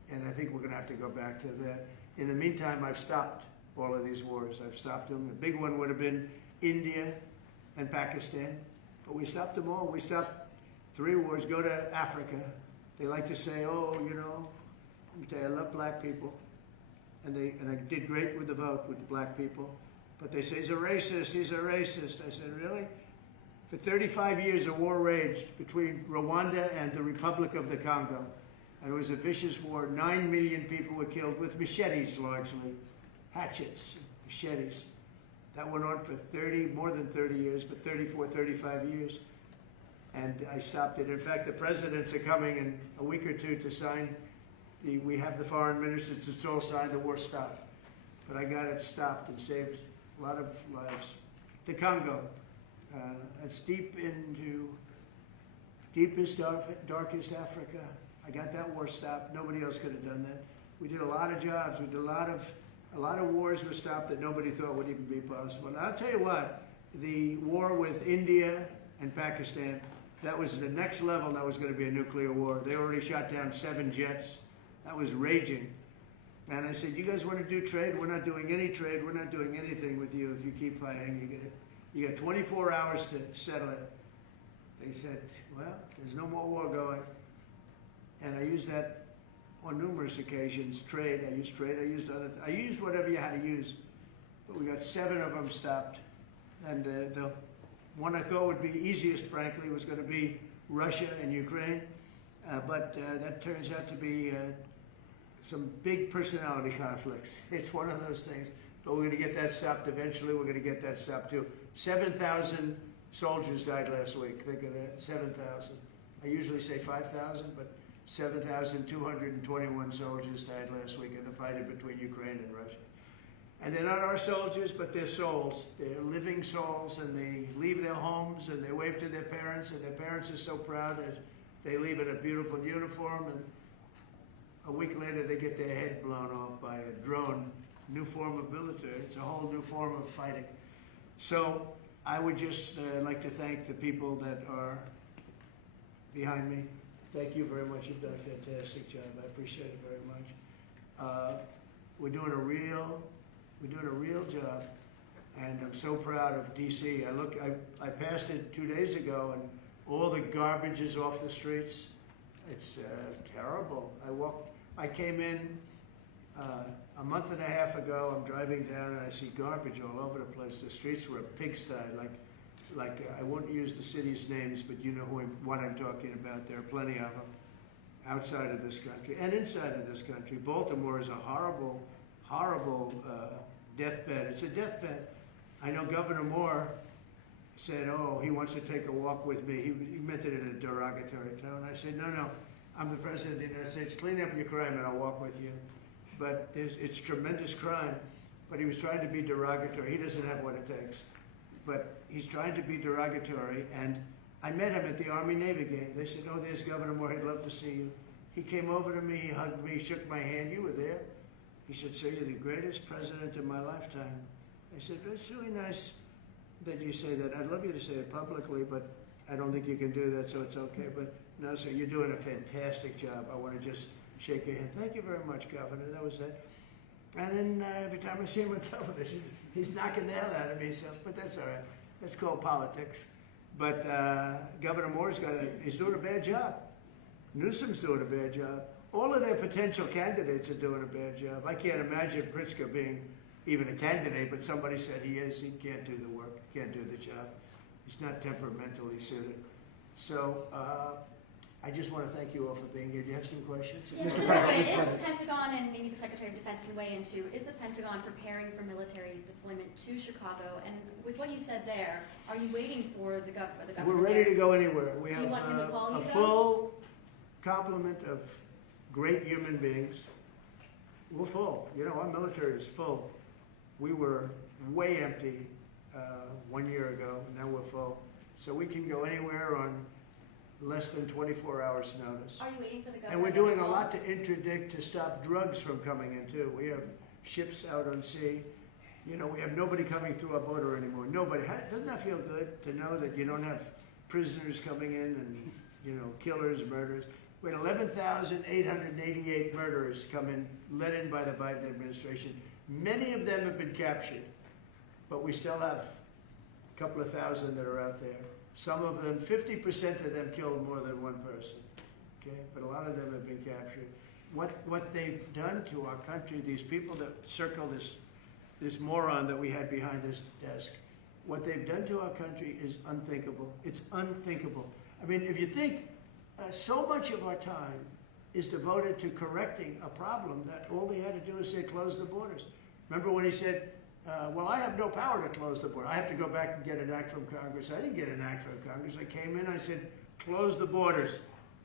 And I think we're going to have to go back to that. In the meantime, I've stopped all of these wars. I've stopped them. The big one would have been India and Pakistan. But we stopped them all. We stopped 3 wars. Go to Africa. They like to say, oh, you know, let me tell you, I love black people. And I did great with the vote with the black people. But they say, he's a racist, he's a racist. I said, really? For 35 years, a war raged between Rwanda and the Republic of the Congo. And it was a vicious war. 9 million people were killed with machetes, largely. Hatchets, machetes. That went on for more than 30 years, but 34, 35 years. And I stopped it. In fact, the presidents are coming in a week or two to sign. We have the foreign ministers, it's all signed, the war stopped. But I got it stopped and saved a lot of lives. The Congo. It's deepest, darkest Africa. I got that war stopped. Nobody else could have done that. We did a lot of jobs. We did a lot of A lot of wars were stopped that nobody thought would even be possible. And I'll tell you what, the war with India and Pakistan, that was the next level. That was going to be a nuclear war. They already shot down 7 jets. That was raging. And I said, you guys want to do trade? We're not doing any trade. We're not doing anything with you if you keep fighting. You got 24 hours to settle it. They said, well, there's no more war going. And I used that on numerous occasions. Trade, I used whatever you had to use. But we got 7 of them stopped. And the one I thought would be easiest, frankly, was going to be Russia and Ukraine. But that turns out to be some big personality conflicts. It's one of those things. But we're going to get that stopped eventually. We're going to get that stopped too. 7,000 soldiers died last week. Think of that, 7,000. I usually say 5,000, but 7,221 soldiers died last week in the fighting between Ukraine and Russia. And they're not our soldiers, but they're souls. They're living souls, and they leave their homes, and they wave to their parents, and their parents are so proud as they leave in a beautiful uniform, and a week later they get their head blown off by a drone. New form of military. It's a whole new form of fighting. So I would just like to thank the people that are behind me. Thank you very much. You've done a fantastic job. I appreciate it very much. We're doing a real job, and I'm so proud of D.C. I passed it 2 days ago, and all the garbage is off the streets. It's terrible. I came in a month and a half ago. I'm driving down, and I see garbage all over the place. The streets were a pigsty. Like I won't use the city's names, but you know what I'm talking about. There are plenty of them outside of this country and inside of this country. Baltimore is a horrible, horrible deathbed. It's a deathbed. I know Governor Moore said, oh, he wants to take a walk with me. He meant it in a derogatory tone. I said, no, I'm the President of the United States. Clean up your crime and I'll walk with you. But it's tremendous crime. But he was trying to be derogatory. He doesn't have what it takes. But he's trying to be derogatory. And I met him at the Army-Navy game. They said, oh, there's Governor Moore. He'd love to see you. He came over to me. He hugged me, shook my hand. You were there. He said, sir, you're the greatest president of my lifetime. I said, it's really nice that you say that. I'd love you to say it publicly, but I don't think you can do that, so it's okay. But no, sir, you're doing a fantastic job. I want to just shake your hand. Thank you very much, Governor. That was it. And then every time I see him on television, he's knocking the hell out of me. So, but that's all right. That's called politics. But Governor Moore's he's doing a bad job. Newsom's doing a bad job. All of their potential candidates are doing a bad job. I can't imagine Pritzker being even a candidate, but somebody said he is. He can't do the work, can't do the job. He's not temperamentally suited. So I just want to thank you all for being here. Do you have some questions? Yes, Mr. President, is the Pentagon, and maybe the Secretary of Defense can weigh into, is the Pentagon preparing for military deployment to Chicago? And with what you said there, are you waiting for the government? We're ready to go anywhere. We Do you want him to call you, a though? full complement of great human beings. We're full. You know, our military is full. We were way empty 1 year ago. Now we're full. So we can go anywhere on less than 24 hours notice. Are you waiting for the government? And we're doing a lot to interdict to stop drugs from coming in too. We have ships out on sea. You know, we have nobody coming through our border anymore. Nobody. Doesn't that feel good to know that you don't have prisoners coming in and, you know, killers, murderers? We had 11,888 murderers come in, led in by the Biden administration. Many of them have been captured, but we still have a couple of thousand that are out there. Some of them, 50% of them killed more than one person, okay? But a lot of them have been captured. What they've done to our country, these people that circle this moron that we had behind this desk, what they've done to our country is unthinkable. It's unthinkable. I mean, if you think so much of our time is devoted to correcting a problem that all they had to do is say, close the borders. Remember when he said, well, I have no power to close the border. I have to go back and get an act from Congress. I didn't get an act from Congress. I came in, I said, close the borders.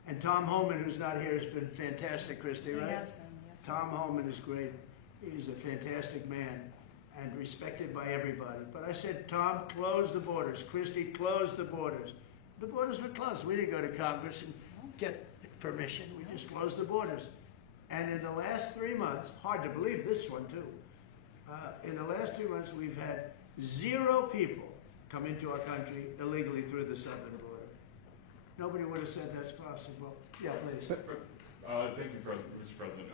And Tom Homan, who's not here, has been fantastic, Christy, right? He has been, yes. Tom Homan is great. He's a fantastic man and respected by everybody. But I said, Tom, close the borders. Christy, close the borders. The borders were closed. We didn't go to Congress and get permission. We just closed the borders. And in the last 3 months, hard to believe this one too, In the last 2 months, we've had 0 people come into our country illegally through the southern border. Nobody would have said that's possible. Yeah, please. Thank you, Mr. President.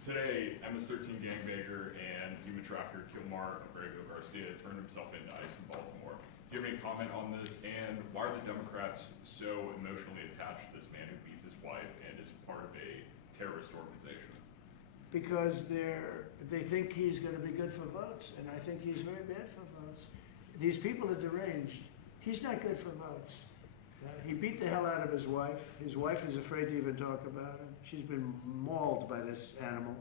Today, MS-13 gangbanger and human trafficker Kilmar Abrego Garcia turned himself into ICE in Baltimore. Do you have any comment on this? And why are the Democrats so emotionally attached to this man who beats his wife and is part of a terrorist organization? Because they think he's going to be good for votes, and I think he's very bad for votes. These people are deranged. He's not good for votes. He beat the hell out of his wife. His wife is afraid to even talk about him. She's been mauled by this animal.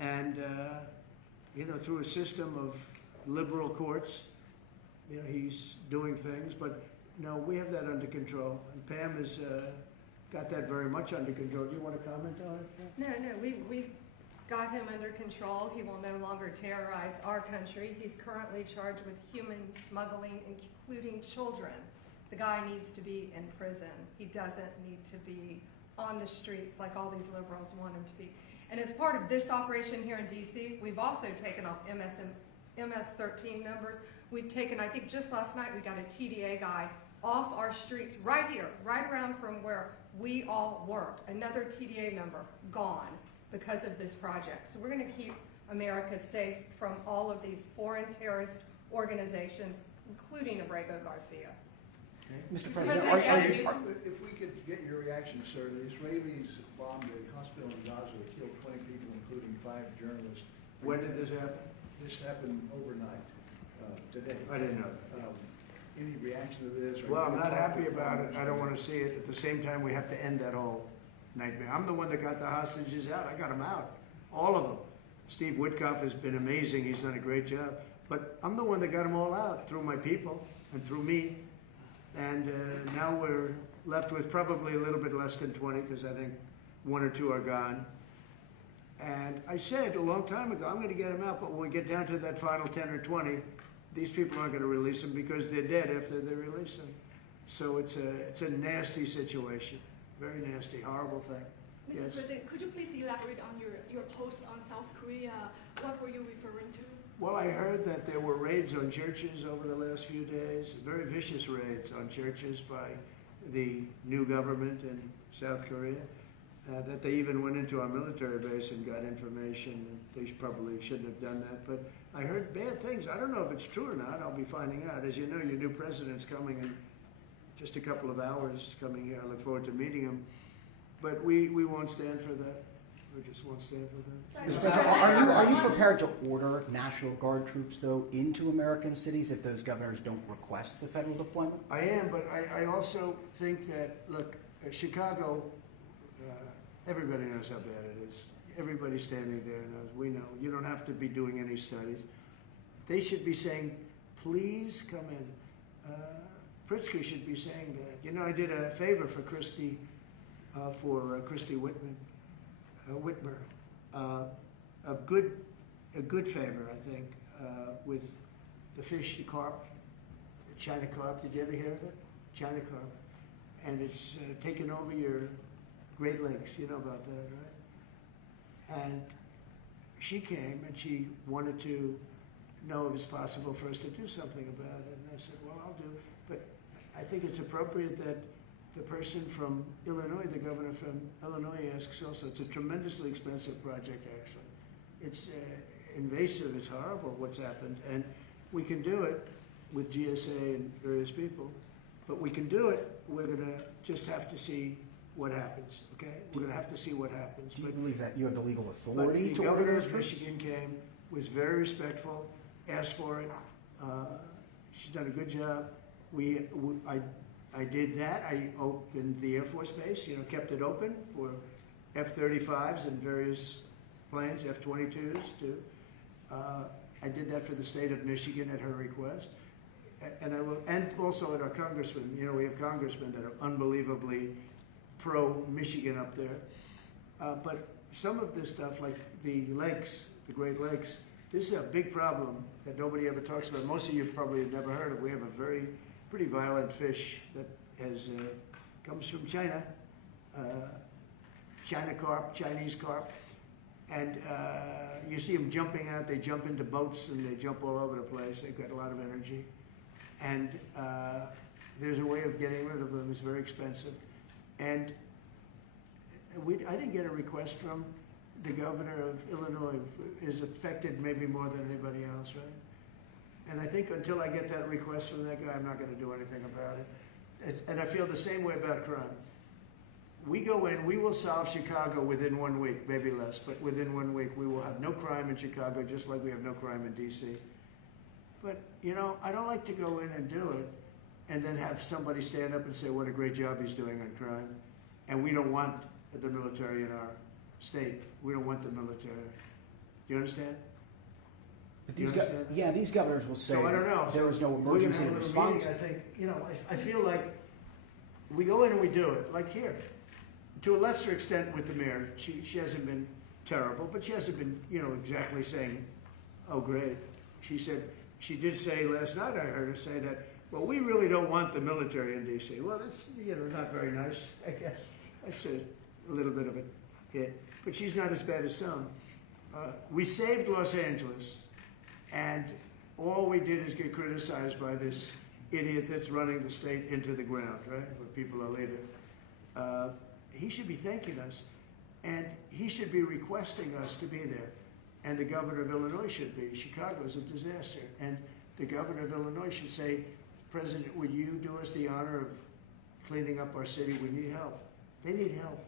And, through a system of liberal courts, he's doing things. But, no, we have that under control. And Pam has got that very much under control. Do you want to comment on it, Pam? No, we got him under control. He will no longer terrorize our country. He's currently charged with human smuggling, including children. The guy needs to be in prison. He doesn't need to be on the streets like all these liberals want him to be. And as part of this operation here in D.C., we've also taken off MS-13 members. We've taken, I think just last night, we got a TDA guy off our streets right here, right around from where we all work. Another TDA member gone because of this project. So we're going to keep America safe from all of these foreign terrorist organizations, including Abrego Garcia. Mr. President, President, If we could get your reaction, sir, the Israelis bombed a hospital in Gaza that killed 20 people, including 5 journalists. When did this happen? This happened overnight, today. I didn't know that. Any reaction to this? Well, I'm not happy about it. I don't want to see it. At the same time, we have to end that whole nightmare. I'm the one that got the hostages out. I got them out. All of them. Steve Witkoff has been amazing. He's done a great job. But I'm the one that got them all out through my people and through me. And now we're left with probably a little bit less than 20 because I think 1 or 2 are gone. And I said a long time ago, I'm going to get them out. But when we get down to that final 10 or 20, these people aren't going to release them because they're dead after they release them. So it's a nasty situation. Very nasty, horrible thing. Mr. Yes. President, could you please elaborate on your post on South Korea? What were you referring to? Well, I heard that there were raids on churches over the last few days, very vicious raids on churches by the new government in South Korea, that they even went into our military base and got information. They probably shouldn't have done that, but I heard bad things. I don't know if it's true or not. I'll be finding out. As you know, your new president's coming in just a couple of hours coming here. I look forward to meeting him. But we won't stand for that. We just won't stand for that. Mr. President, are you prepared to order National Guard troops, though, into American cities if those governors don't request the federal deployment? I am, but I also think that, look, Chicago, everybody knows how bad it is. Everybody standing there knows. We know. You don't have to be doing any studies. They should be saying, please come in. Pritzker should be saying that. You know, I did a favor for Christy Whitmer, a good favor, I think, with the fish, the carp, the China carp. Did you ever hear of it? China carp. And it's taken over your Great Lakes. You know about that, right? And she came and she wanted to know if it's possible for us to do something about it. And I said, well, I'll do. But I think it's appropriate that the person from Illinois, the governor from Illinois, asks also. It's a tremendously expensive project, actually. It's invasive. It's horrible what's happened. And we can do it with GSA and various people. But we can do it. We're going to just have to see what happens, okay? We're going to have to see what happens. Do you believe that you have the legal authority to order the governor those of troops? Michigan came, was very respectful, asked for it. She's done a good job. I did that. I opened the Air Force Base, kept it open for F-35s and various planes, F-22s too. I did that for the state of Michigan at her request. And I will, and also at our congressmen. We have congressmen that are unbelievably pro-Michigan up there. But some of this stuff, like the lakes, the Great Lakes, this is a big problem that nobody ever talks about. Most of you probably have never heard of. We have a pretty violent fish that comes from China, China carp, Chinese carp. And you see them jumping out, they jump into boats and they jump all over the place. They've got a lot of energy. And there's a way of getting rid of them. It's very expensive. And I didn't get a request from the governor of Illinois. Is affected maybe more than anybody else, right? And I think until I get that request from that guy, I'm not going to do anything about it. And I feel the same way about crime. We go in, we will solve Chicago within 1 week, maybe less, but within 1 week we will have no crime in Chicago, just like we have no crime in D.C. But, you know, I don't like to go in and do it and then have somebody stand up and say what a great job he's doing on crime. And we don't want the military in our state. We don't want the military. Do you understand? But Do you understand? yeah, these governors will say So I don't know. there was no We're gonna emergency have a little response. meeting, I think, you know, I feel like we go in and we do it, like here. To a lesser extent with the mayor, she hasn't been terrible, but she hasn't been, you know, exactly saying, oh, great. She said, she did say last night, I heard her say that, well, we really don't want the military in D.C. Well, that's, you know, not very nice, I guess. That's a little bit of a hit. But she's not as bad as some. We saved Los Angeles, and all we did is get criticized by this idiot that's running the state into the ground, right? Where people are later. He should be thanking us, and he should be requesting us to be there. And the governor of Illinois should be. Chicago's a disaster. And the governor of Illinois should say, President, would you do us the honor of cleaning up our city? We need help. They need help.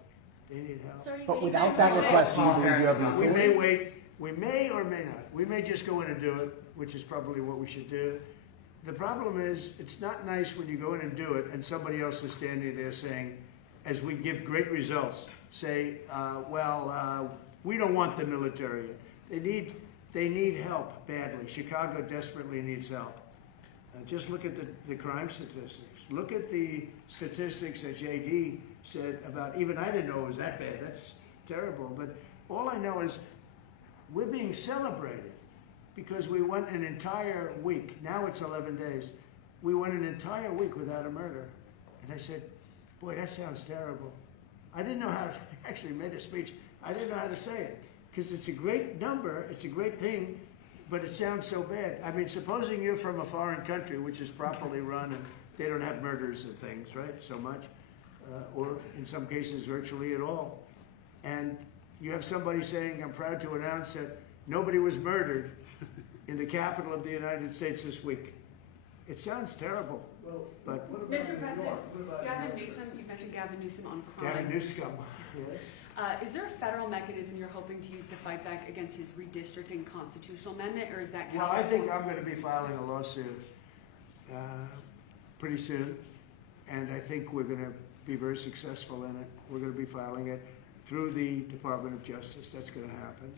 They need help. So are you But waiting without for that the- request, do you believe you have the We authority? may wait, we may or may not. We may just go in and do it, which is probably what we should do. The problem is, it's not nice when you go in and do it and somebody else is standing there saying, as we give great results, say, we don't want the military. They need help badly. Chicago desperately needs help. Just look at the crime statistics. Look at the statistics that JD said about, even I didn't know it was that bad. That's terrible. But all I know is we're being celebrated because we went an entire week. Now it's 11 days. We went an entire week without a murder. And I said, boy, that sounds terrible. I didn't know how to, I actually made a speech. I didn't know how to say it because it's a great number. It's a great thing. But it sounds so bad. I mean, supposing you're from a foreign country, which is properly run, and they don't have murders and things, right, so much, or in some cases virtually at all. And you have somebody saying, I'm proud to announce that nobody was murdered in the capital of the United States this week. It sounds terrible, Well, but what about Mr. New President, York? What about New Gavin York? Newsom, you mentioned Gavin Newsom on crime. Gavin Newsom, yes. Is there a federal mechanism you're hoping to use to fight back against his redistricting constitutional amendment, or is that Well, I think California? I'm going to be filing a lawsuit pretty soon, and I think we're going to be very successful in it. We're going to be filing it through the Department of Justice. That's going to happen.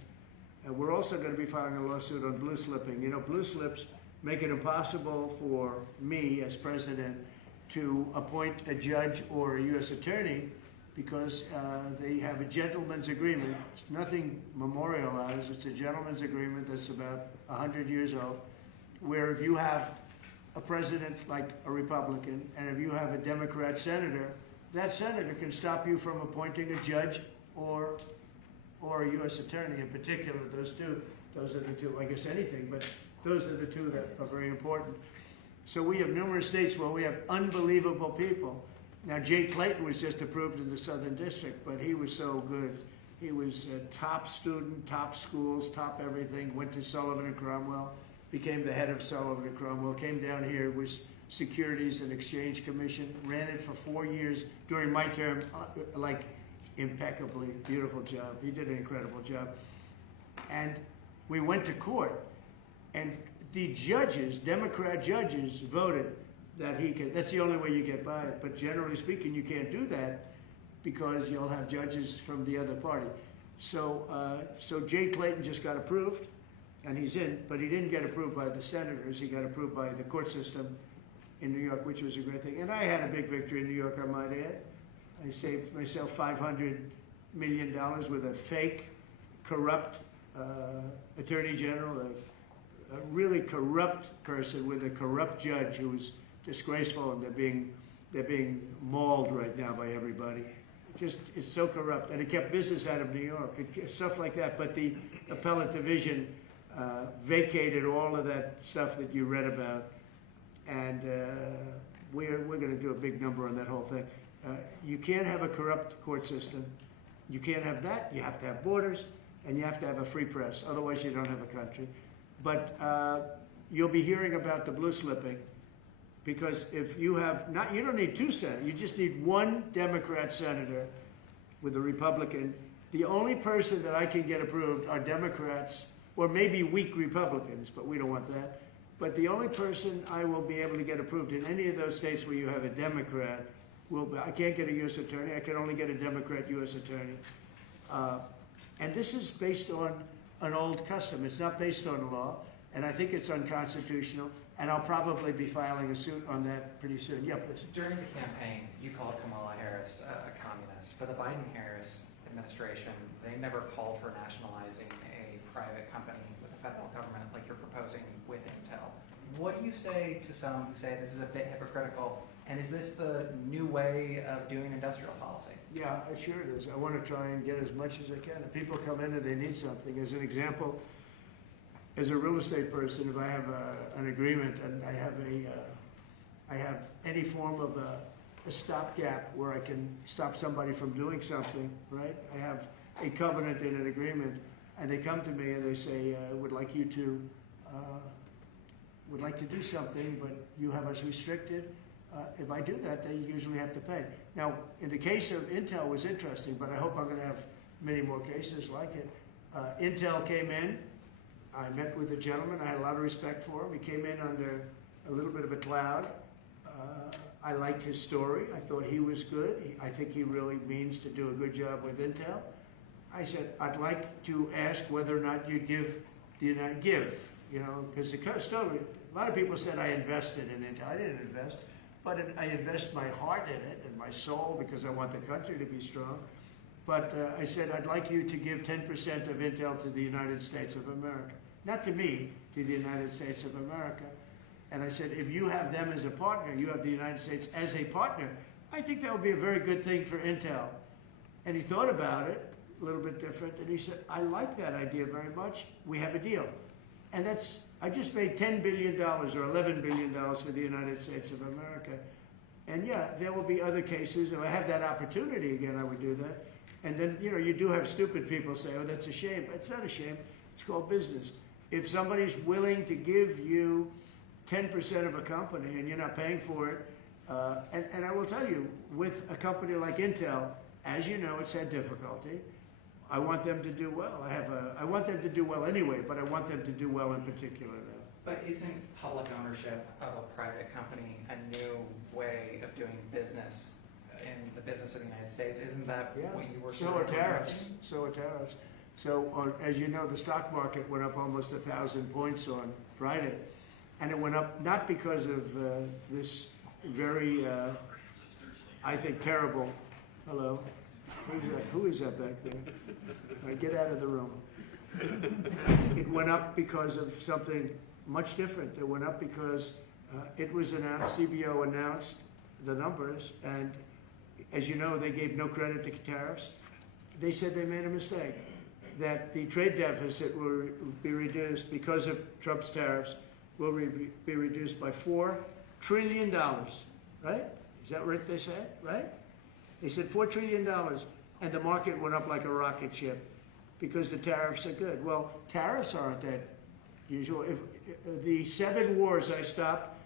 We're also going to be filing a lawsuit on blue slipping. You know, blue slips make it impossible for me as president to appoint a judge or a U.S. attorney because they have a gentleman's agreement. It's nothing memorialized. It's a gentleman's agreement that's about 100 years old, where if you have a president like a Republican and if you have a Democrat senator, that senator can stop you from appointing a judge or a U.S. attorney. In particular, those are the two, I guess anything, but those are the two that are very important. So we have numerous states where we have unbelievable people. Now, Jay Clayton was just approved in the Southern District, but he was so good. He was a top student, top schools, top everything, went to Sullivan and Cromwell, became the head of Sullivan and Cromwell, came down here, was Securities and Exchange Commission, ran it for 4 years during my term, like impeccably, beautiful job. He did an incredible job. And we went to court, and the judges, Democrat judges, voted that he could, that's the only way you get by it. But generally speaking, you can't do that because you'll have judges from the other party. So Jay Clayton just got approved, and he's in, but he didn't get approved by the senators. He got approved by the court system in New York, which was a great thing. And I had a big victory in New York, I might add. I saved myself $500 million with a fake, corrupt attorney general, a really corrupt person with a corrupt judge who was disgraceful, and they're being mauled right now by everybody. it's so corrupt, and it kept business out of New York, stuff like that. But the appellate division vacated all of that stuff that you read about, and we're going to do a big number on that whole thing. You can't have a corrupt court system. You can't have that. You have to have borders, and you have to have a free press. Otherwise, you don't have a country. But you'll be hearing about the blue slipping, because if you have not, you don't need two senators. You just need one Democrat senator with a Republican. The only person that I can get approved are Democrats, or maybe weak Republicans, but we don't want that. But the only person I will be able to get approved in any of those states where you have a Democrat will be, I can't get a U.S. attorney. I can only get a Democrat U.S. attorney. And this is based on an old custom. It's not based on law, and I think it's unconstitutional, and I'll probably be filing a suit on that pretty soon. Yeah, please. During the campaign, you called Kamala Harris a communist. For the Biden-Harris administration, they never called for nationalizing a private company with the federal government like you're proposing with Intel. What do you say to some who say this is a bit hypocritical, and is this the new way of doing industrial policy? Yeah, sure it is. I want to try and get as much as I can. If people come in and they need something, as an example, as a real estate person, if I have an agreement and I have any form of a stopgap where I can stop somebody from doing something, right? I have a covenant in an agreement, and they come to me and they say, would like to do something, but you have us restricted. If I do that, they usually have to pay. Now, in the case of Intel, was interesting, but I hope I'm going to have many more cases like it. Intel came in. I met with a gentleman. I had a lot of respect for him. He came in under a little bit of a cloud. I liked his story. I thought he was good. I think he really means to do a good job with Intel. I said, I'd like to ask whether or not you'd give, you know, because the story, a lot of people said I invested in Intel. I didn't invest, but I invest my heart in it and my soul because I want the country to be strong. But I said, I'd like you to give 10% of Intel to the United States of America. Not to me, to the United States of America. And I said, if you have them as a partner, you have the United States as a partner, I think that would be a very good thing for Intel. And he thought about it, a little bit different, and he said, I like that idea very much. We have a deal. And that's, I just made $10 billion or $11 billion for the United States of America. And yeah, there will be other cases. If I have that opportunity again, I would do that. And then, you know, you do have stupid people say, oh, that's a shame. It's not a shame. It's called business. If somebody's willing to give you 10% of a company and you're not paying for it, and I will tell you, with a company like Intel, as you know, it's had difficulty. I want them to do well. I want them to do well anyway, but I want them to do well in particular now. But isn't public ownership of a private company a new way of doing business in the business of the United States? Isn't that what you were So are tariffs. So are tariffs. So, as you know, the stock market went up almost 1,000 points on Friday. And it went up not because of this very, I think, terrible, hello, who is that back there? All right, get out of the room. It went up because of something much different. It went up because it was announced, CBO announced the numbers, and as you know, they gave no credit to tariffs. They said they made a mistake, that the trade deficit will be reduced because of Trump's tariffs, will be reduced by $4 trillion, right? Is that what they said, right? They said $4 trillion, and the market went up like a rocket ship because the tariffs are good. Well, tariffs aren't that usual. If the 7 wars I stopped,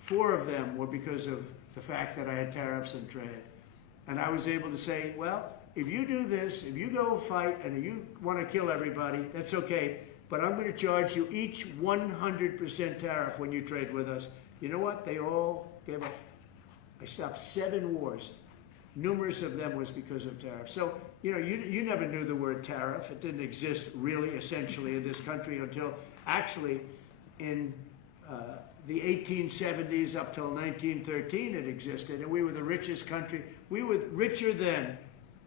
4 of them were because of the fact that I had tariffs and trade. And I was able to say, well, if you do this, if you go fight and you want to kill everybody, that's okay. But I'm going to charge you each 100% tariff when you trade with us. You know what? They all gave up. I stopped 7 wars. Numerous of them was because of tariffs. So, you know, you never knew the word tariff. It didn't exist really, essentially, in this country until actually in the 1870s up till 1913 it existed. And we were the richest country. We were richer then,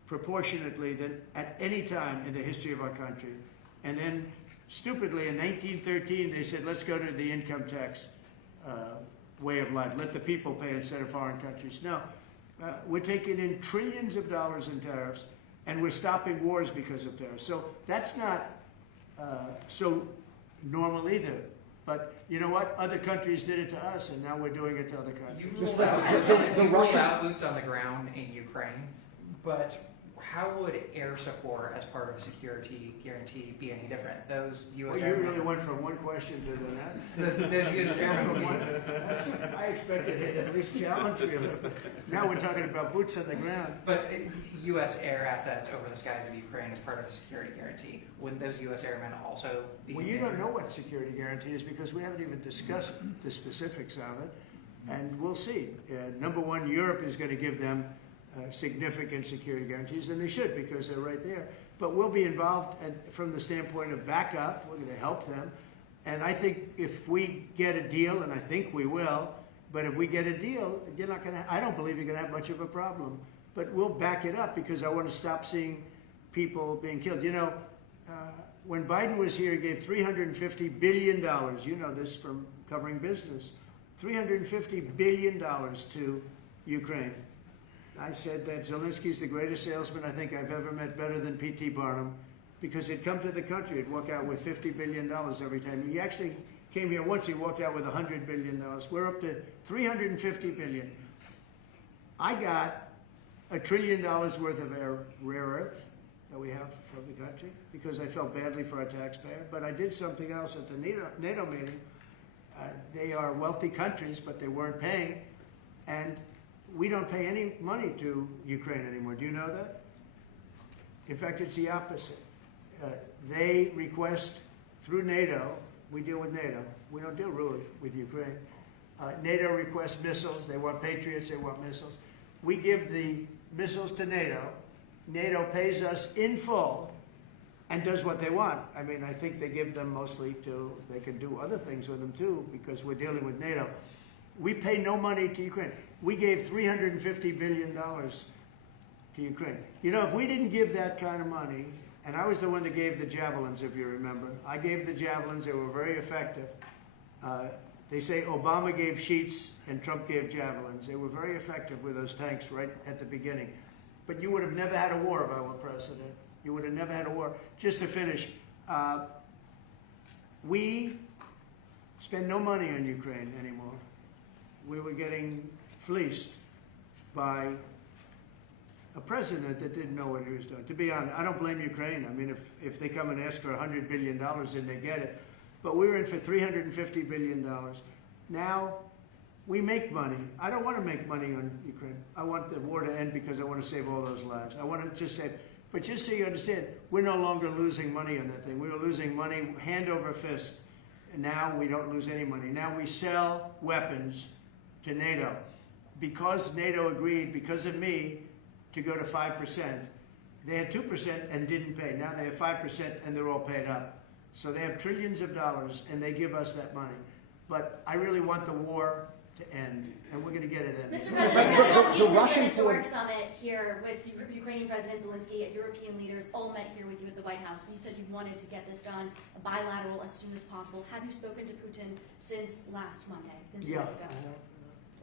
proportionately, than at any time in the history of our country. And then, stupidly, in 1913, they said, let's go to the income tax way of life. Let the people pay instead of foreign countries. No, We're taking in trillions of dollars in tariffs, and we're stopping wars because of tariffs. So that's not so normal either. But you know what? Other countries did it to us, and now we're doing it to other countries. You rolled out boots on the ground in Ukraine, but how would air support as part of a security guarantee be any different? Those U.S. Well, you really went from one question to the next. Those U.S. airmen. I expected it at least challenge me a little bit. Now we're talking about boots on the ground. But U.S. air assets over the skies of Ukraine as part of a security guarantee. Wouldn't those U.S. airmen also be? Well, you don't know what security guarantee is because we haven't even discussed the specifics of it, and we'll see. Number one, Europe is going to give them significant security guarantees, and they should because they're right there. But we'll be involved from the standpoint of backup. We're going to help them. And I think if we get a deal, and I think we will, but if we get a deal, you're not going to, I don't believe you're going to have much of a problem. But we'll back it up because I want to stop seeing people being killed. You know, when Biden was here, he gave $350 billion. You know this from covering business. $350 billion to Ukraine. I said that Zelensky's the greatest salesman I think I've ever met, better than P.T. Barnum, because he'd come to the country, he'd walk out with $50 billion every time. He actually came here once, he walked out with $100 billion. We're up to $350 billion. I got $1 trillion worth of rare earth that we have from the country because I felt badly for our taxpayer. But I did something else at the NATO meeting. They are wealthy countries, but they weren't paying. And we don't pay any money to Ukraine anymore. Do you know that? In fact, it's the opposite. They request through NATO, we deal with NATO. We don't deal really with Ukraine. NATO requests missiles. They want Patriots. They want missiles. We give the missiles to NATO. NATO pays us in full and does what they want. I mean, I think they give them mostly they can do other things with them too because we're dealing with NATO. We pay no money to Ukraine. We gave $350 billion to Ukraine. You know, if we didn't give that kind of money, and I was the one that gave the javelins, if you remember. I gave the javelins. They were very effective. They say Obama gave sheets and Trump gave javelins. They were very effective with those tanks right at the beginning. But you would have never had a war if I were president. You would have never had a war. Just to finish, we spend no money on Ukraine anymore. We were getting fleeced by a president that didn't know what he was doing. To be honest, I don't blame Ukraine. I mean, if they come and ask for $100 billion, then they get it. But we were in for $350 billion. Now, we make money. I don't want to make money on Ukraine. I want the war to end because I want to save all those lives. I want to just say, but just so you understand, we're no longer losing money on that thing. We were losing money hand over fist. And now we don't lose any money. Now we sell weapons to NATO. Because NATO agreed, because of me, to go to 5%. They had 2% and didn't pay. Now they have 5% and they're all paid up. So they have trillions of dollars and they give us that money. But I really want the war to end, and we're going to get it ended. Mr. President, at the Russian historic summit here with Ukrainian President Zelensky and European leaders all met here with you at the White House. You said you wanted to get this done bilateral as soon as possible. Have you spoken to Putin since last Monday, since a week ago?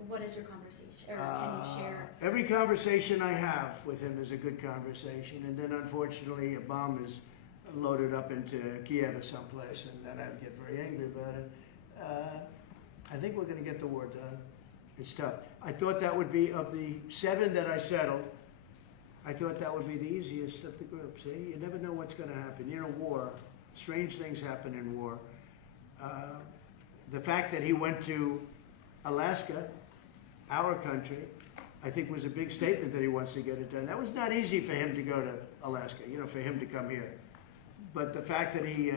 What is your conversation, or can you share? Every conversation I have with him is a good conversation, and then unfortunately a bomb is loaded up into Kiev or someplace, and then I get very angry about it. I think we're going to get the war done. It's tough. I thought that would be, of the 7 that I settled, I thought that would be the easiest of the group. See, you never know what's going to happen. You know, war, strange things happen in war. The fact that he went to Alaska, our country, I think was a big statement that he wants to get it done. That was not easy for him to go to Alaska, you know, for him to come here. But the fact that he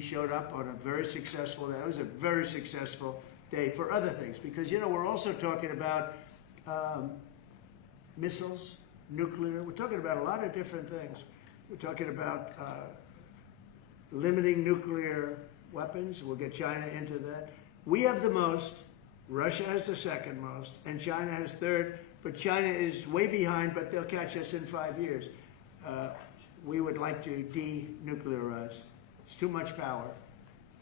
showed up on a very successful day, it was a very successful day for other things. Because, you know, we're also talking about missiles, nuclear. We're talking about a lot of different things. We're talking about limiting nuclear weapons. We'll get China into that. We have the most. Russia has the second most, and China has third, but China is way behind, but they'll catch us in 5 years. We would like to denuclearize. It's too much power,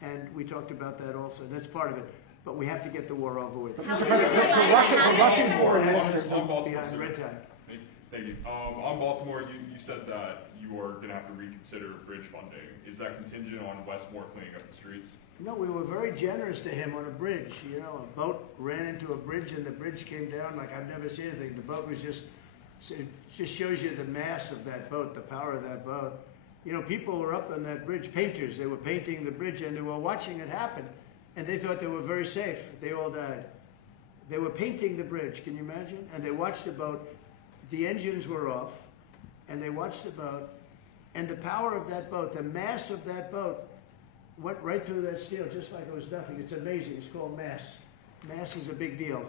and we talked about that also. That's part of it. but we have to get the war over with. How Mr. soon President, do you the like Russian having foreign it? minister. On Baltimore, Yeah, sir. red tag. Thank you. On Baltimore, you said that you are going to have to reconsider bridge funding. Is that contingent on Westmore cleaning up the streets? No, we were very generous to him on a bridge. You know, a boat ran into a bridge and the bridge came down like I've never seen anything. The boat was it just shows you the mass of that boat, the power of that boat. You know, people were up on that bridge, painters. They were painting the bridge and they were watching it happen. And they thought they were very safe. They all died. They were painting the bridge, can you imagine? And they watched the boat. The engines were off. And they watched the boat. And the power of that boat, the mass of that boat, went right through that steel just like it was nothing. It's amazing. It's called mass. Mass is a big deal.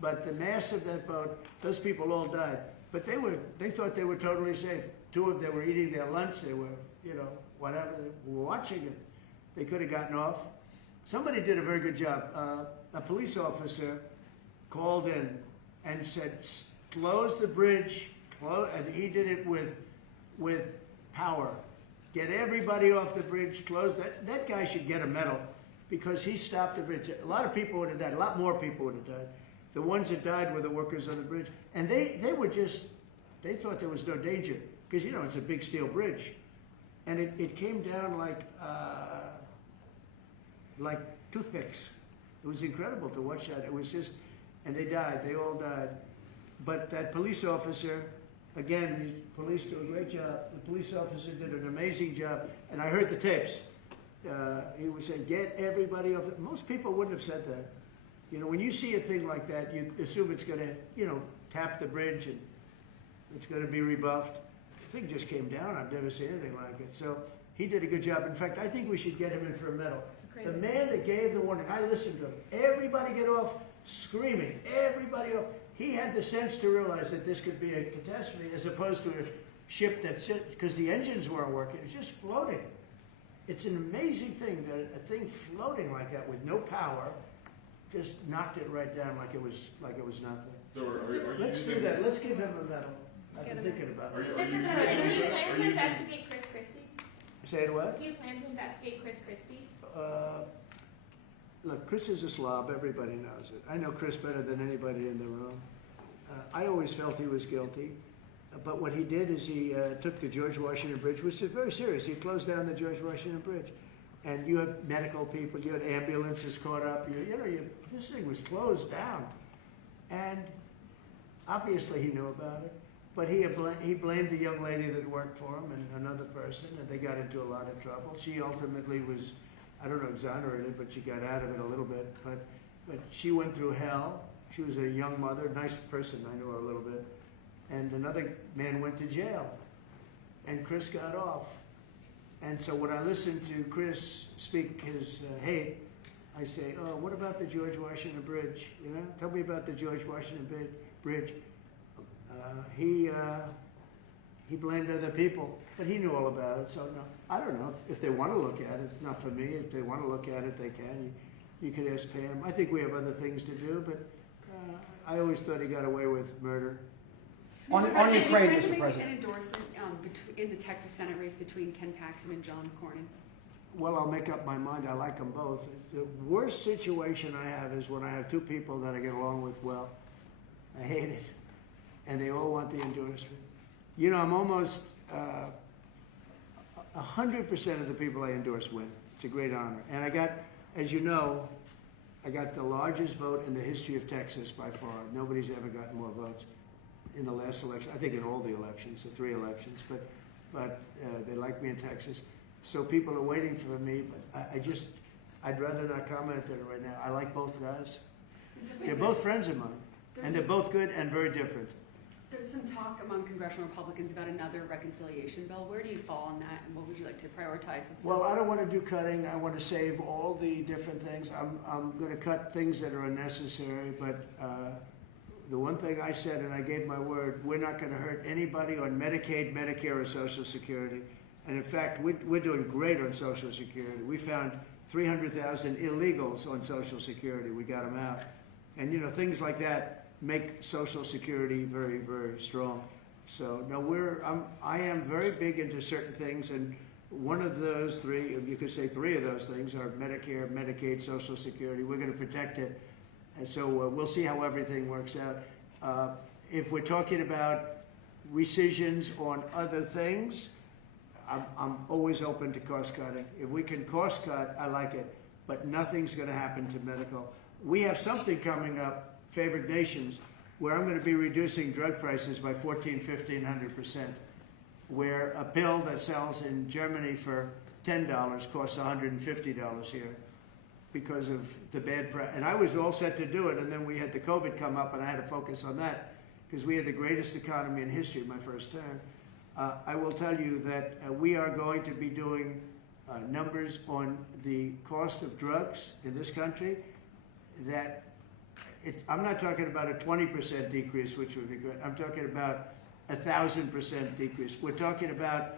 But the mass of that boat, those people all died. But they thought they were totally safe. Two of them were eating their lunch. They were, you know, whatever. They were watching it. They could have gotten off. Somebody did a very good job. A police officer called in and said, close the bridge. And he did it with power. Get everybody off the bridge, close that. That guy should get a medal because he stopped the bridge. A lot of people would have died. A lot more people would have died. The ones that died were the workers on the bridge. And they thought there was no danger because, you know, it's a big steel bridge. And it came down like toothpicks. It was incredible to watch that. It was just, and they died. They all died. But that police officer, again, the police do a great job. The police officer did an amazing job. And I heard the tapes. He was saying, get everybody off it. Most people wouldn't have said that. You know, when you see a thing like that, you assume it's going to, you know, tap the bridge and it's going to be rebuffed. The thing just came down. I've never seen anything like it. So he did a good job. In fact, I think we should get him in for a medal. The man that gave the warning, I listened to him. Everybody get off screaming. Everybody off. He had the sense to realize that this could be a catastrophe as opposed to a ship that's because the engines weren't working. It's just floating. It's an amazing thing that a thing floating like that with no power just knocked it right down like it was nothing. So are Let's do that. Let's give him a medal. I've been thinking about it. Mr. President, do you plan to investigate Chris Christie? Say it what? Do you plan to investigate Chris Christie? Look, Chris is a slob. Everybody knows it. I know Chris better than anybody in the room. I always felt he was guilty. But what he did is he took the George Washington Bridge, which is very serious. He closed down the George Washington Bridge. And you have medical people, you had ambulances caught up. This thing was closed down. And obviously he knew about it. But he blamed the young lady that worked for him and another person, and they got into a lot of trouble. She ultimately was, I don't know, exonerated, but she got out of it a little bit. But she went through hell. She was a young mother, nice person, I knew her a little bit. And another man went to jail. And Chris got off. And so when I listen to Chris speak his hate, I say, oh, what about the George Washington Bridge? You know, tell me about the George Washington Bridge. He blamed other people, but he knew all about it. So no, I don't know if they want to look at it. Not for me. If they want to look at it, they can. You could ask Pam. I think we have other things to do, but I always thought he got away with murder. On Ukraine, Mr. An President. endorsement in the Texas Senate race between Ken Paxton and John Cornyn. Well, I'll make up my mind. I like them both. The worst situation I have is when I have two people that I get along with well. I hate it. And they all want the endorsement. You know, I'm almost 100% of the people I endorse win. It's a great honor. And I got, as you know, I got the largest vote in the history of Texas by far. Nobody's ever gotten more votes in the last election. I think in all the elections, the 3 elections. But they like me in Texas. So people are waiting for me, but I'd rather not comment on it right now. I like both guys. They're both friends of mine. And they're both good and very different. There's some talk among congressional Republicans about another reconciliation bill. Where do you fall on that, and what would you like to prioritize? Well, I don't want to do cutting. I want to save all the different things. I'm going to cut things that are unnecessary, but the one thing I said, and I gave my word, we're not going to hurt anybody on Medicaid, Medicare, or Social Security. And in fact, we're doing great on Social Security. We found 300,000 illegals on Social Security. We got them out. And, you know, things like that make Social Security very, very strong. So, no, I am very big into certain things, and One of those three, you could say three of those things, are Medicare, Medicaid, Social Security. We're going to protect it. And so we'll see how everything works out. If we're talking about rescissions on other things, I'm always open to cost cutting. If we can cost cut, I like it. But nothing's going to happen to medical. We have something coming up, favored nations, where I'm going to be reducing drug prices by 1,500% where a pill that sells in Germany for $10 costs $150 here because of the bad price. And I was all set to do it, and then we had the COVID come up, and I had to focus on that because we had the greatest economy in history my first term. I will tell you that we are going to be doing numbers on the cost of drugs in this country that I'm not talking about a 20% decrease, which would be good. I'm talking about 1,000% decrease. We're talking about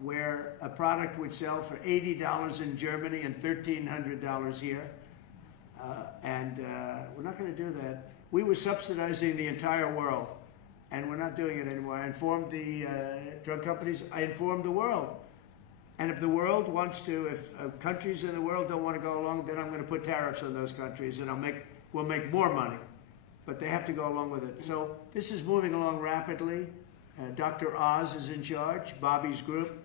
where a product would sell for $80 in Germany and $1,300 here. We're not going to do that. We were subsidizing the entire world, and we're not doing it anymore. I informed the drug companies. I informed the world. And if the world wants to, if countries in the world don't want to go along, then I'm going to put tariffs on those countries, and we'll make more money. But they have to go along with it. So this is moving along rapidly. Dr. Oz is in charge, Bobby's group,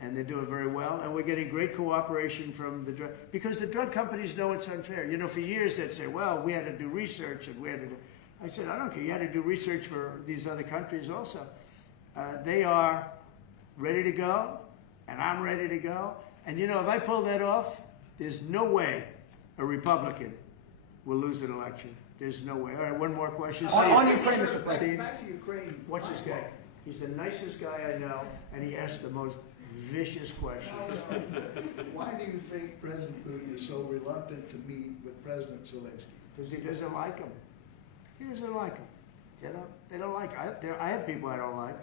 and they're doing very well. And we're getting great cooperation from the drug, because the drug companies know it's unfair. You know, for years they'd say, well, we had to do research, and we had to do. I said, I don't care. You had to do research for these other countries also. They are ready to go, and I'm ready to go. And you know, if I pull that off, there's no way a Republican will lose an election. There's no way. All right, one more question. On Ukraine, Mr. President. Back to Ukraine. What's this guy? He's the nicest guy I know, and he asks the most vicious questions. Why do you think President Putin is so reluctant to meet with President Zelensky? Because he doesn't like him. He doesn't like him. You know, they don't like. I have people I don't like.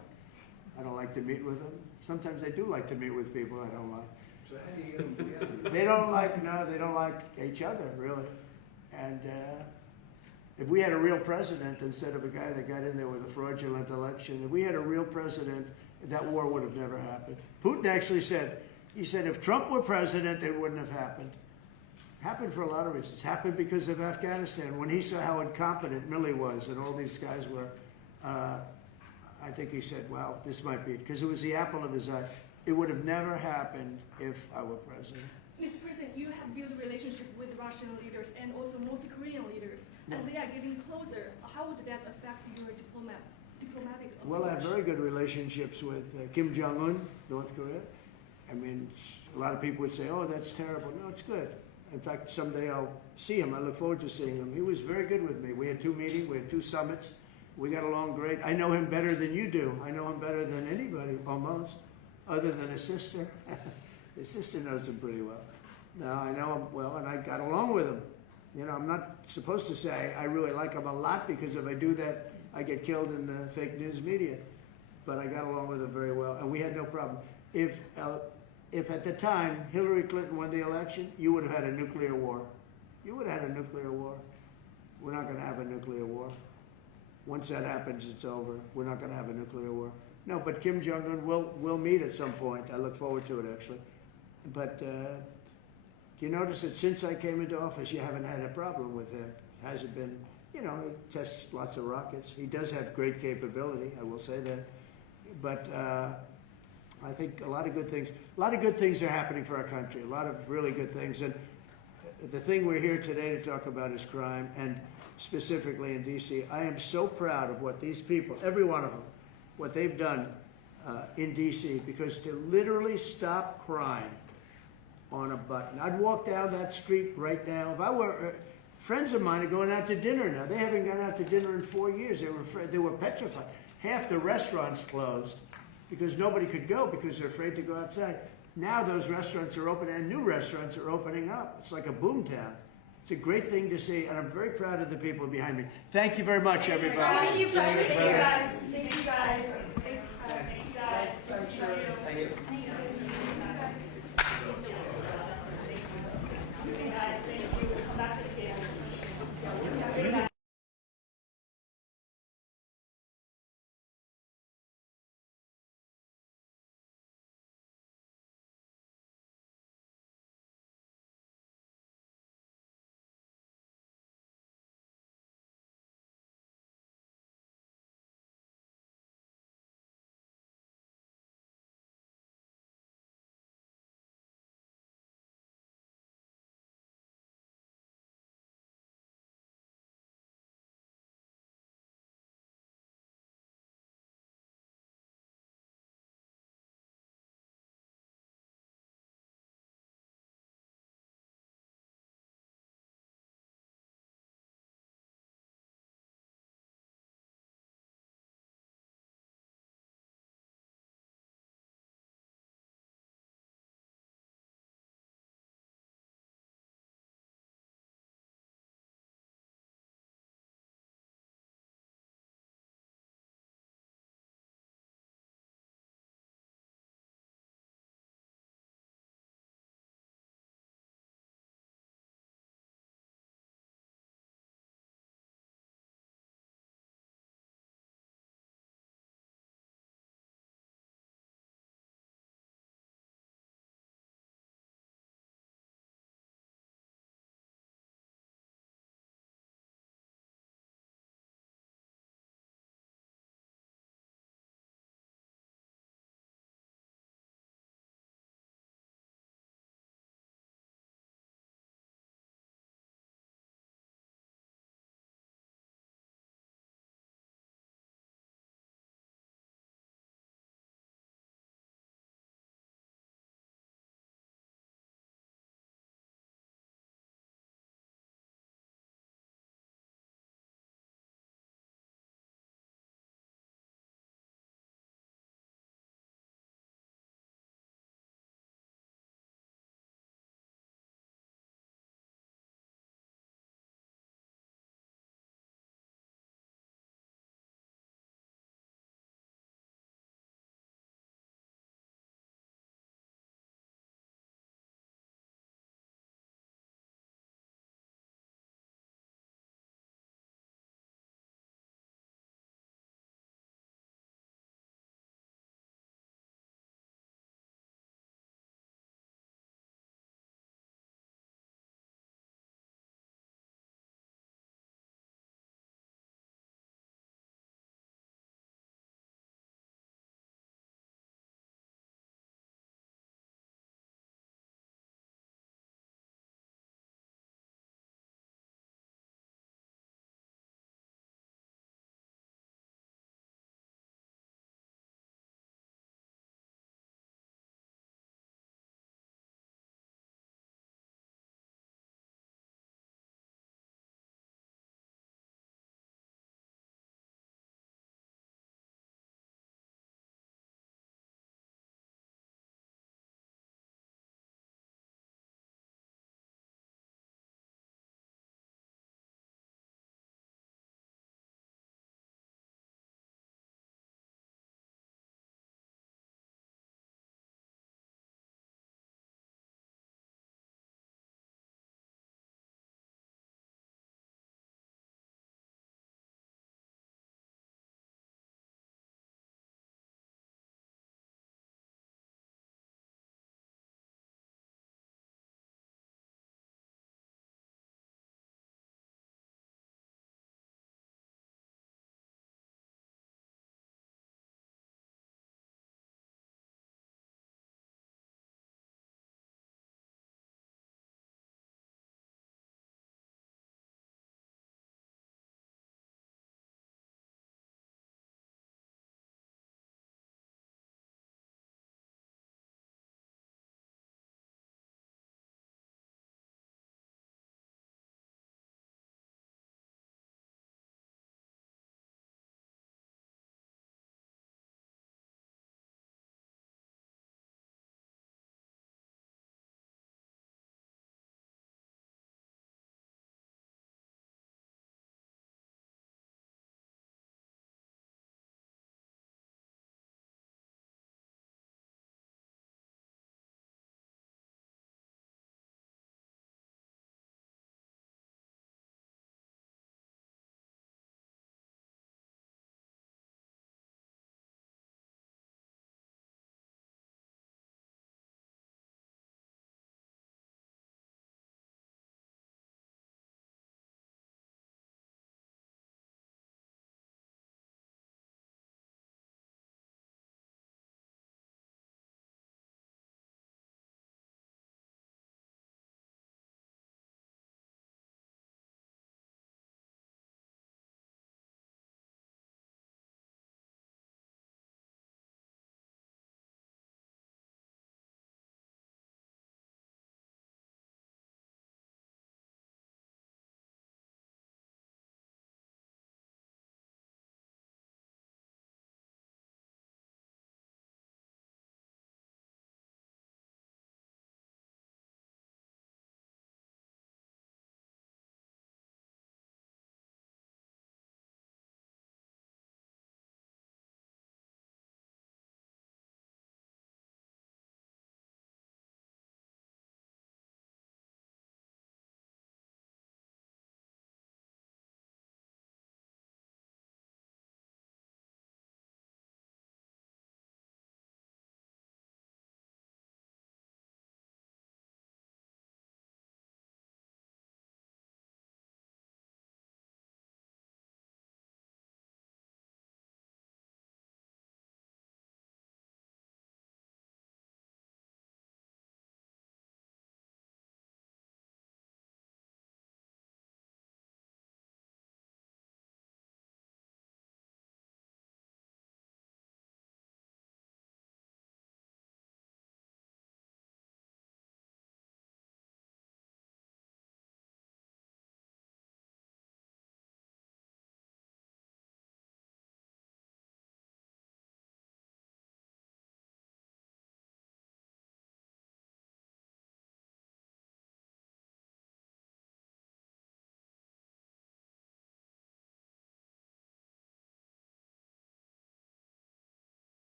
I don't like to meet with them. Sometimes I do like to meet with people I don't like. So how do you get them together? They don't like. No, they don't like each other really. And if we had a real president instead of a guy that got in there with a fraudulent election, if we had a real president, that war would have never happened. Putin actually said, he said, if Trump were president, it wouldn't have happened. Happened for a lot of reasons. Happened because of Afghanistan. When he saw how incompetent Milley was and all these guys were, I think he said, well, this might be it. Because it was the apple of his eye. It would have never happened if I were president. Mr. President, you have built a relationship with Russian leaders and also North Korean leaders. As they are getting closer, how would that affect your diplomatic approach? Well, I have very good relationships with Kim Jong-un, North Korea. I mean, a lot of people would say, oh, that's terrible. No, it's good. In fact, someday I'll see him. I look forward to seeing him. He was very good with me. We had 2 meetings. We had 2 summits. We got along great. I know him better than you do. I know him better than anybody, almost, other than his sister. His sister knows him pretty well. No, I know him well, and I got along with him. You know, I'm not supposed to say I really like him a lot, because if I do that, I get killed in the fake news media. But I got along with him very well, and we had no problem. If at the time Hillary Clinton won the election, you would have had a nuclear war. You would have had a nuclear war. We're not going to have a nuclear war. Once that happens, it's over. We're not going to have a nuclear war. No, but Kim Jong-un will meet at some point. I look forward to it, actually. But you notice that since I came into office, you haven't had a problem with him. Hasn't been, you know, he tests lots of rockets. He does have great capability, I will say that. But I think a lot of good things are happening for our country, a lot of really good things. And the thing we're here today to talk about is crime, and specifically in D.C. I am so proud of what these people, every one of them, what they've done in D.C., because to literally stop crime on a button. I'd walk down that street right now. If I were, friends of mine are going out to dinner now. They haven't gone out to dinner in 4 years. They were petrified. Half the restaurants closed because nobody could go because they're afraid to go outside. Now those restaurants are open, and new restaurants are opening up. It's like a boom town. It's a great thing to see, and I'm very proud of the people behind me. Thank you very much, everybody. Thank you guys. Thank you guys. Thanks, guys. Thank you.